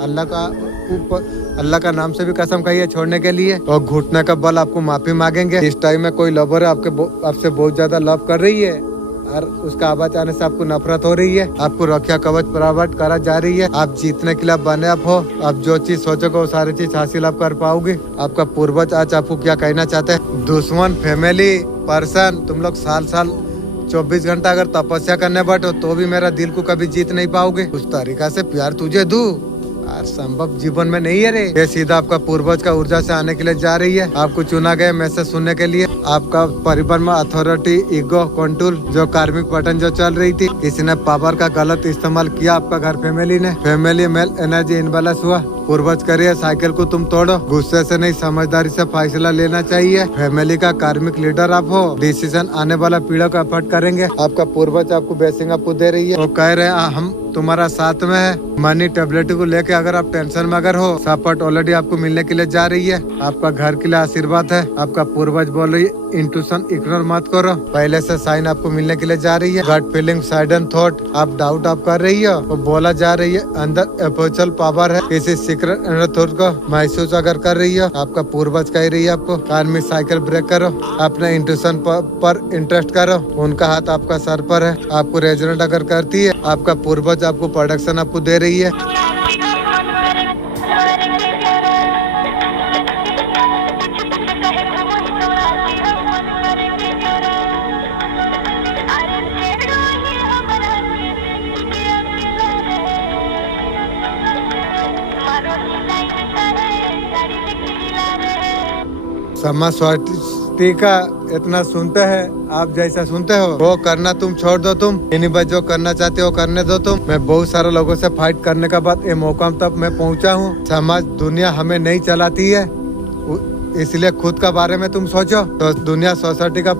अल्लाह का नाम से भी कसम खाइए छोड़ने के लिए, और घुटने का बल आपको माफी मांगेंगे। इस टाइम में कोई लवर है आपसे बहुत ज्यादा लव कर रही है और उसका आवाज आने से आपको नफरत हो रही है, आपको रक्षा कवच प्राप्त करा जा रही है। आप जीतने के लिए बने आप हो, आप जो चीज सोचोगे वो सारी चीज हासिल आप कर पाओगे। आपका पूर्वज आज आपको क्या कहना चाहते हैं? दुश्मन, फैमिली, पर्सन, तुम लोग साल 24 घंटा अगर तपस्या करने बैठो तो भी मेरा दिल को कभी जीत नहीं पाओगे। उस तरीका से प्यार तुझे दूं यार, संभव जीवन में नहीं है रे। ये सीधा आपका पूर्वज का ऊर्जा से आने के लिए जा रही है। आपको चुना गया मैसेज सुनने के लिए। आपका परिवार में अथॉरिटी, ईगो, कंट्रोल, जो कार्मिक पैटर्न जो चल रही थी, किसी ने पावर का गलत इस्तेमाल किया आपका घर फैमिली ने। फैमिली मेल एनर्जी इनबैलेंस हुआ। पूर्वज करिए साइकिल को तुम तोड़ो। गुस्से से नहीं, समझदारी से फैसला लेना चाहिए। फैमिली का कार्मिक लीडर आप हो। डिसीजन आने वाला पीढ़ियों का एफर्ट करेंगे। आपका पूर्वज आपको ब्लेसिंग आपको दे रही है। वो कह रहे हैं हम तुम्हारा साथ में है। मनी टेबलेट को लेके अगर आप टेंशन में अगर हो, सपोर्ट ऑलरेडी आपको मिलने के लिए जा रही है। आपका घर के लिए आशीर्वाद है। आपका पूर्वज बोल रही है इंट्यूशन इग्नोर मत करो, पहले से साइन आपको मिलने के लिए जा रही है। गट फीलिंग, साइडन थॉट, आप डाउट आप कर रही हो, वो बोला जा रही है अंदर एपोचल पावर है। किसी सीक्रेट थॉट को महसूस अगर कर रही हो, आपका पूर्वज कह रही है आपको कार्मिक साइकिल ब्रेक करो, अपने इंट्यूशन पर इंटरेस्ट करो। उनका हाथ आपका सर पर है। आपको रेजोनेट अगर करती है, आपका पूर्वज आपको प्रोडक्शन आपको दे रही है। समाज स्वास्थ्य का इतना सुनते हैं, आप जैसा सुनते हो वो करना तुम छोड़ दो। तुम इन्हीं बात जो करना चाहते हो करने दो तुम। मैं बहुत सारे लोगों से फाइट करने के बाद ये मौका तक मैं पहुंचा हूँ। समाज दुनिया हमें नहीं चलाती है, इसलिए खुद का बारे में तुम सोचो। तो दुनिया सोसाइटी का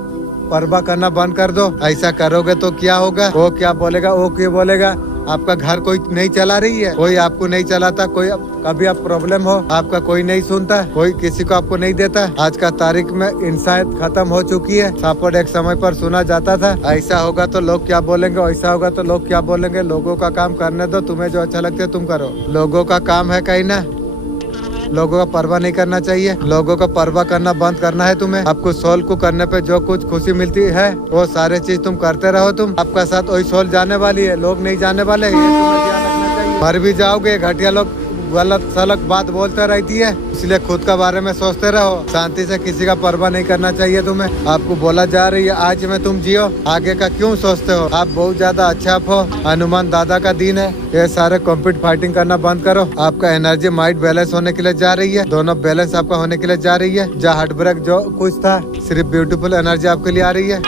परवाह करना बंद कर दो। ऐसा करोगे तो क्या होगा? वो क्या बोलेगा, वो क्या बोलेगा। आपका घर कोई नहीं चला रही है, कोई आपको नहीं चलाता। कोई कभी आप प्रॉब्लम हो, आपका कोई नहीं सुनता, कोई किसी को आपको नहीं देता। आज का तारीख में इंसानियत खत्म हो चुकी है। सपोर्ट एक समय पर सुना जाता था, ऐसा होगा तो लोग क्या बोलेंगे, ऐसा होगा तो लोग क्या बोलेंगे। लोगों का काम करने दो, तुम्हें जो अच्छा लगता है तुम करो। लोगों का काम है कहीं ना, लोगों का परवाह नहीं करना चाहिए। लोगों का परवाह करना बंद करना है तुम्हें। आपको सोल को करने पे जो कुछ खुशी मिलती है वो सारे चीज तुम करते रहो। तुम आपका साथ वही सोल जाने वाली है, लोग नहीं जाने वाले। ये तुम्हें ध्यान रखना चाहिए। मर भी जाओगे, घटिया लोग गलत सलत बात बोलते रहती है, इसलिए खुद का बारे में सोचते रहो। शांति से किसी का परवाह नहीं करना चाहिए तुम्हें। आपको बोला जा रही है आज में तुम जियो, आगे का क्यों सोचते हो। आप बहुत ज्यादा अच्छा हो। हनुमान दादा का दिन है। ये सारे कॉम्पिट फाइटिंग करना बंद करो। आपका एनर्जी माइंड बैलेंस होने के लिए जा रही है। दोनों बैलेंस आपका होने के लिए जा रही है। जहाँ हार्ट ब्रेक जो कुछ था, सिर्फ ब्यूटीफुल एनर्जी आपके लिए आ रही है।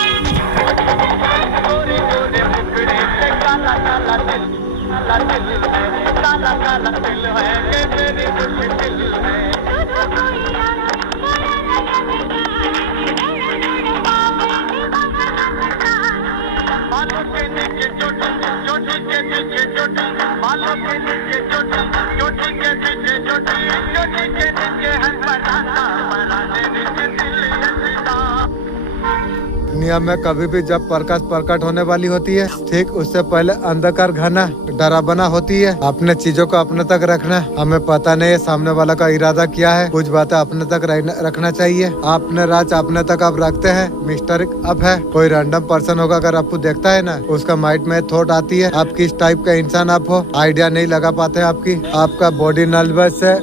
दुनिया में कभी भी जब प्रकाश प्रकट होने वाली होती है, ठीक उससे पहले अंधकार घना डरावना होती है। अपने चीजों को अपने तक रखना। हमें पता नहीं है सामने वाला का इरादा क्या है। कुछ बातें अपने तक रखना चाहिए। अपने राज अपने तक आप रखते हैं। मिस्टर अब है कोई रैंडम पर्सन होगा, अगर आपको देखता है ना, उसका माइंड में थॉट आती है आप किस टाइप का इंसान आप हो। आइडिया नहीं लगा पाते आपकी। आपका बॉडी नर्वस से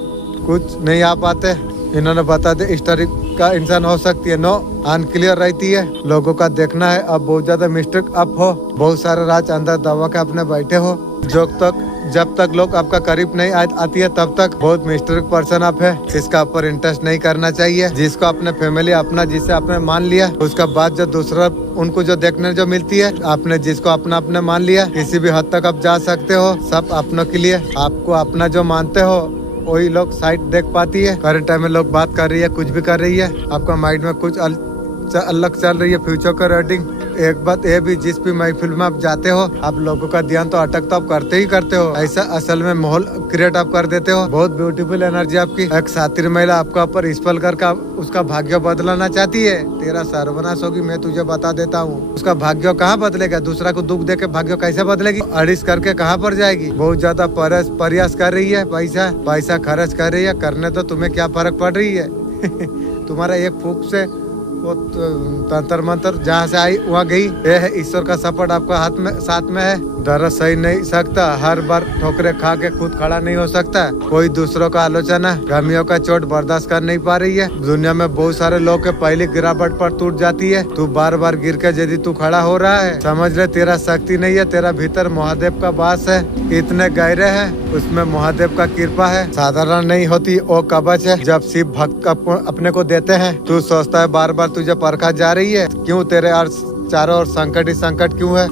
कुछ नहीं आ पाते। इन्होंने बता दे इस तरह का इंसान हो सकती है। नो, अनक्लियर रहती है। लोगों का देखना है अब बहुत ज्यादा मिस्टेक अप हो। बहुत सारे राज अंदर दबा के अपने बैठे हो। जब तक लोग आपका करीब नहीं आती है तब तक बहुत मिस्टेक पर्सन आप है। इसका ऊपर इंटरेस्ट नहीं करना चाहिए। जिसको अपने फैमिली अपना, जिसे आपने मान लिया, उसका बाद जो दूसरा उनको जो देखने जो मिलती है, आपने जिसको अपना अपने मान लिया, किसी भी हद तक आप जा सकते हो। सब अपनों के लिए। आपको अपना जो मानते हो वही लोग साइड देख पाती है। करंट टाइम में लोग बात कर रही है, कुछ भी कर रही है, आपका माइंड में कुछ अलग चल रही है। फ्यूचर का रेडिंग एक बात ये भी, जिस भी महफिल में आप जाते हो, आप लोगों का ध्यान तो अटक तो आप करते ही करते हो, ऐसा असल में माहौल क्रिएट आप कर देते हो। बहुत ब्यूटीफुल एनर्जी आपकी। एक सातिर महिला आपका ऊपर स्पेल करके उसका भाग्य बदलाना चाहती है। तेरा सर्वनाश होगी, मैं तुझे बता देता हूँ। उसका भाग्य कहाँ बदलेगा? दूसरा को दुख दे के भाग्य कैसे बदलेगी? अड़िस करके कहाँ पर जाएगी? बहुत ज्यादा प्रयास कर रही है, पैसा खर्च कर रही है। करने तो तुम्हें क्या फर्क पड़ रही है? तुम्हारा एक फूक से वो तंत्र मंत्र जहाँ से आई वहाँ गई। ये है ईश्वर का सपोर्ट आपका हाथ में साथ में है। दर्द सही नहीं सकता, हर बार ठोकरे खा के खुद खड़ा नहीं हो सकता। कोई दूसरों का आलोचना, गमियों का चोट बर्दाश्त कर नहीं पा रही है। दुनिया में बहुत सारे लोग के पहली गिरावट पर टूट जाती है। तू बार बार गिर के यदि तू खड़ा हो रहा है, समझ ले तेरा शक्ति नहीं है, तेरा भीतर महादेव का वास है। इतने गहरे है, उसमें महादेव का कृपा है, साधारण नहीं होती। वो कवच है जब शिव भक्त अपने को देते हैं। तू सोचता है बार बार तुझे परखा जा रही है, क्यों तेरे चारों ओर संकट ही संकट क्यों है?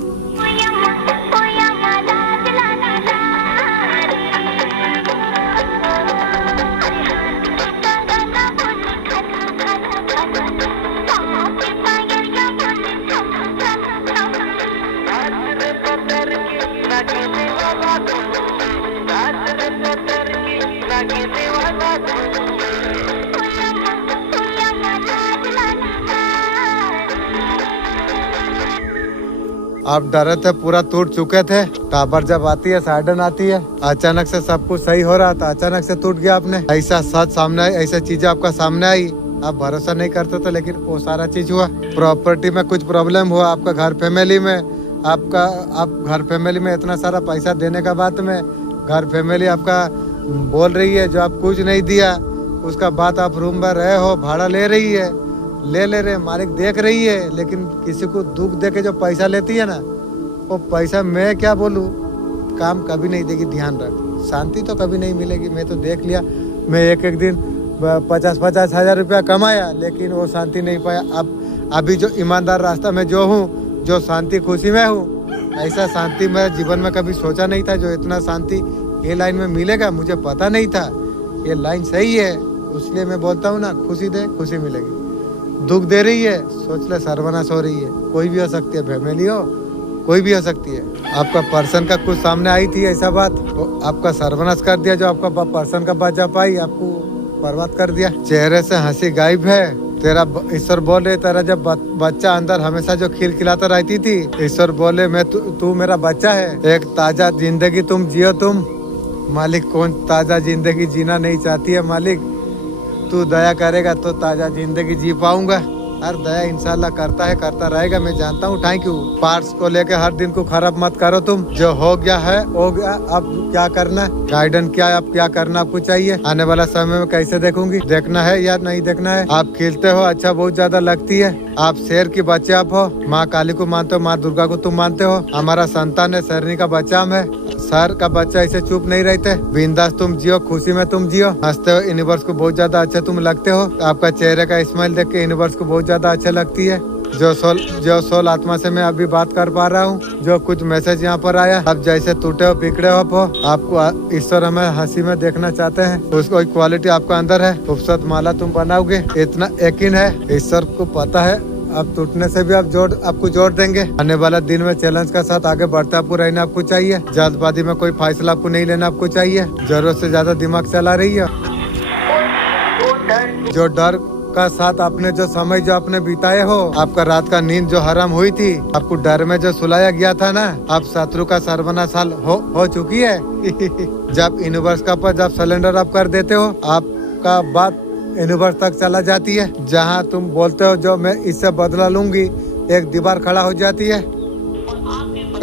आप डरे थे, पूरा टूट चुके थे। टावर जब आती है, साइडन आती है, अचानक से सब कुछ सही हो रहा था, अचानक से टूट गया आपने। ऐसा सच सामने आई, ऐसा चीजें आपका सामने आई, आप भरोसा नहीं करते थे, लेकिन वो सारा चीज हुआ। प्रॉपर्टी में कुछ प्रॉब्लम हुआ, आपका घर फैमिली में, आप घर फैमिली में इतना सारा पैसा देने का बाद में घर फैमिली आपका बोल रही है जो आप कुछ नहीं दिया, उसका बात आप रूम में रहे हो, भाड़ा ले रही है, ले रहे मालिक देख रही है, लेकिन किसी को दुख दे के जो पैसा लेती है ना, वो पैसा मैं क्या बोलूँ, काम कभी नहीं देगी। ध्यान रख, शांति तो कभी नहीं मिलेगी। मैं तो देख लिया, मैं एक दिन 50-50 हजार रुपया कमाया, लेकिन वो शांति नहीं पाया। अब अभी जो ईमानदार रास्ता में जो हूँ, जो शांति खुशी में हूँ, ऐसा शांति मैं जीवन में कभी सोचा नहीं था। जो इतना शांति ये लाइन में मिलेगा, मुझे पता नहीं था। ये लाइन सही है, इसलिए मैं बोलता हूँ ना, खुशी दे खुशी मिलेगी। दुख दे रही है, सोच ले सर्वनाश हो रही है। कोई भी हो सकती है, फैमिली हो, कोई भी हो सकती है। आपका पर्सन का कुछ सामने आई थी ऐसा बात, तो आपका सर्वनाश कर दिया। जो आपका पर्सन का बात जा पाई, आपको बर्बाद कर दिया। चेहरे से हंसी गायब है। तेरा ईश्वर बोले, तेरा जब बच्चा अंदर हमेशा जो खिलखिलाता रहती थी, ईश्वर बोले मैं तू मेरा बच्चा है, एक ताजा जिंदगी तुम जियो। तुम मालिक, कौन ताजा जिंदगी जीना नहीं चाहती है? मालिक तू दया करेगा तो ताजा जिंदगी जी पाऊंगा। हर दया इंशाल्लाह करता है, करता रहेगा, मैं जानता हूँ। Thank you. पार्ट्स को लेके हर दिन को खराब मत करो तुम। जो हो गया है हो गया, अब क्या करना है, गाइडेंस क्या है, अब क्या करना आपको चाहिए। आने वाला समय में कैसे देखूंगी, देखना है या नहीं देखना है। आप खिलते हो, अच्छा बहुत ज्यादा लगती है। आप शेर की बच्चे आप हो, माँ काली को मानते हो, माँ दुर्गा को तुम मानते हो। हमारा संतान है, शेरनी का बच्चा है। सर का बच्चा ऐसे चुप नहीं रहते। बिंदास तुम जियो, खुशी में तुम जियो, हंसते हो। यूनिवर्स को बहुत ज्यादा अच्छा तुम लगते हो। आपका चेहरे का स्माइल देख के यूनिवर्स को बहुत ज्यादा अच्छा लगती है। जो सोल आत्मा से मैं अभी बात कर पा रहा हूँ, जो कुछ मैसेज यहाँ पर आया, अब जैसे टूटे हो पिकड़े हो, आपको ईश्वर हमें हंसी में देखना चाहते हैं। उसको एक क्वालिटी आपका अंदर है, खूबसूरत माला तुम बनाओगे, इतना यकीन है। ईश्वर को पता है, अब टूटने से भी आप आपको जोड़ देंगे। आने वाला दिन में चैलेंज का साथ आगे बढ़ते आपको रहना आपको चाहिए। जल्दबाजी में कोई फैसला आपको नहीं लेना आपको चाहिए। जरूरत से ज्यादा दिमाग चला रही है। जो डर का साथ आपने जो समय जो आपने बिताए हो, आपका रात का नींद जो हराम हुई थी, आपको डर में जो सुलाया गया था ना, आप शत्रु का सर्वनाश हो चुकी है। जब यूनिवर्स का पर जब सिलेंडर आप कर देते हो, आपका बात यूनिवर्स तक चला जाती है। जहाँ तुम बोलते हो जो मैं इससे बदला लूंगी, एक दीवार खड़ा हो जाती है।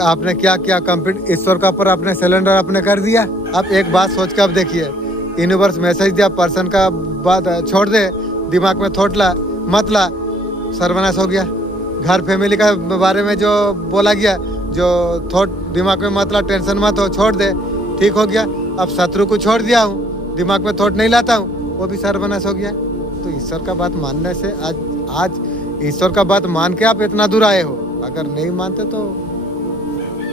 आपने क्या क्या कंप्लीट ईश्वर का पर आपने सिलेंडर आपने कर दिया। आप एक बात सोच के आप देखिए, यूनिवर्स मैसेज दिया, पर्सन का बात छोड़ दे, दिमाग में थोट ला मत ला, सर्वनाश हो गया। घर फैमिली का बारे में जो बोला गया, जो थोट दिमाग में मत ला, टेंशन मत हो, छोड़ दे, ठीक हो गया। अब शत्रु को छोड़ दिया हूँ, दिमाग में थोट नहीं लाता हूँ, वो भी सर्वनाश हो गया। तो ईश्वर का बात मानने से आज ईश्वर का बात मान के आप इतना दूर आए हो। अगर नहीं मानते तो,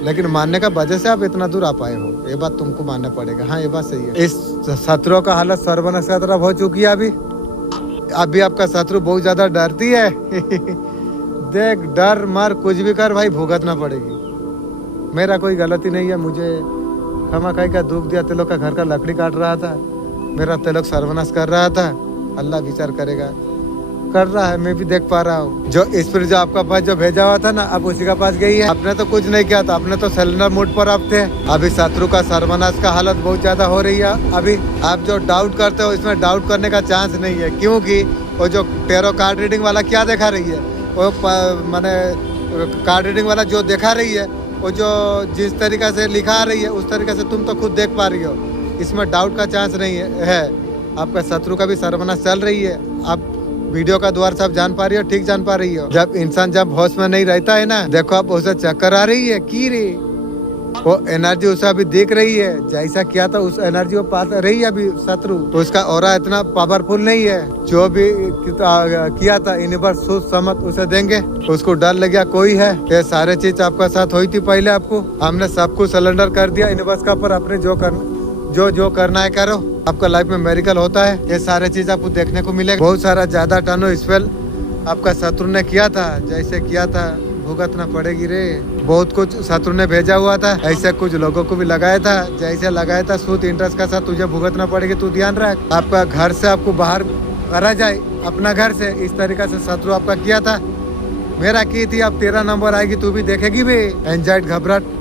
लेकिन मानने का वजह से आप इतना दूर आ पाए हो, ये बात तुमको मानना पड़ेगा। हाँ, ये बात सही है। इस शत्रु का हालत सर्वनाश की तरफ हो चुकी है। अभी आपका शत्रु बहुत ज्यादा डरती है। देख डर मर कुछ भी कर भाई, भुगतना पड़ेगी। मेरा कोई गलती नहीं है, मुझे खामखाई का दुख दिया, ते लोग का घर का लकड़ी काट रहा था, मेरा ते लोग सर्वनाश कर रहा था। अल्लाह विचार करेगा, कर रहा है, मैं भी देख पा रहा हूँ। जो स्पिरिट जो आपका पास जो भेजा हुआ था ना, अब उसी का पास गई है। आपने तो कुछ नहीं किया था, आपने तो सिलेंडर मोड पर आप थे। अभी शत्रु का सर्वनाश का हालत बहुत ज्यादा हो रही है। अभी आप जो डाउट करते हो, इसमें डाउट करने का चांस नहीं है, क्योंकि वो जो टेरो कार्ड रीडिंग वाला क्या दिखा रही है, वो माने कार्ड रीडिंग वाला जो दिखा रही है, वो जो जिस तरीका से लिखा रही है उस तरीके से तुम तो खुद देख पा रही हो, इसमें डाउट का चांस नहीं है। आपका शत्रु का भी सर्वनाश चल रही है, आप वीडियो का द्वार से आप जान पा रही हो, ठीक जान पा रही हो। जब इंसान जब होश में नहीं रहता है ना, देखो आप उसे चक्कर आ रही है की रे, वो एनर्जी उसे अभी देख रही है, जैसा किया था उस एनर्जी को पा रही है अभी शत्रु। तो उसका ऑरा इतना पावरफुल नहीं है, जो भी किया था यूनिवर्स सोच समझ उसे देंगे। उसको डर लग गया कोई है, ये सारे चीज आपका साथ हुई थी पहले, आपको हमने सब कुछ सरेंडर कर दिया यूनिवर्स का, पर अपने जो करना है करो, आपका लाइफ में मेरिकल होता है। ये सारे चीज आपको देखने को मिलेगा। बहुत सारा ज्यादा टर्नो स्पेल आपका शत्रु ने किया था, जैसे किया था भुगतना पड़ेगी रे। बहुत कुछ शत्रु ने भेजा हुआ था, ऐसे कुछ लोगों को भी लगाया था, जैसे लगाया था सूद इंटरेस्ट का साथ तुझे भुगतना पड़ेगी। तू ध्यान रख, आपका घर से आपको बाहर करा जाए, अपना घर से, इस तरीका से शत्रु आपका किया था। मेरा की थी, अब 13 नंबर आएगी, तू भी देखेगी भी। एंजाइटी घबराहट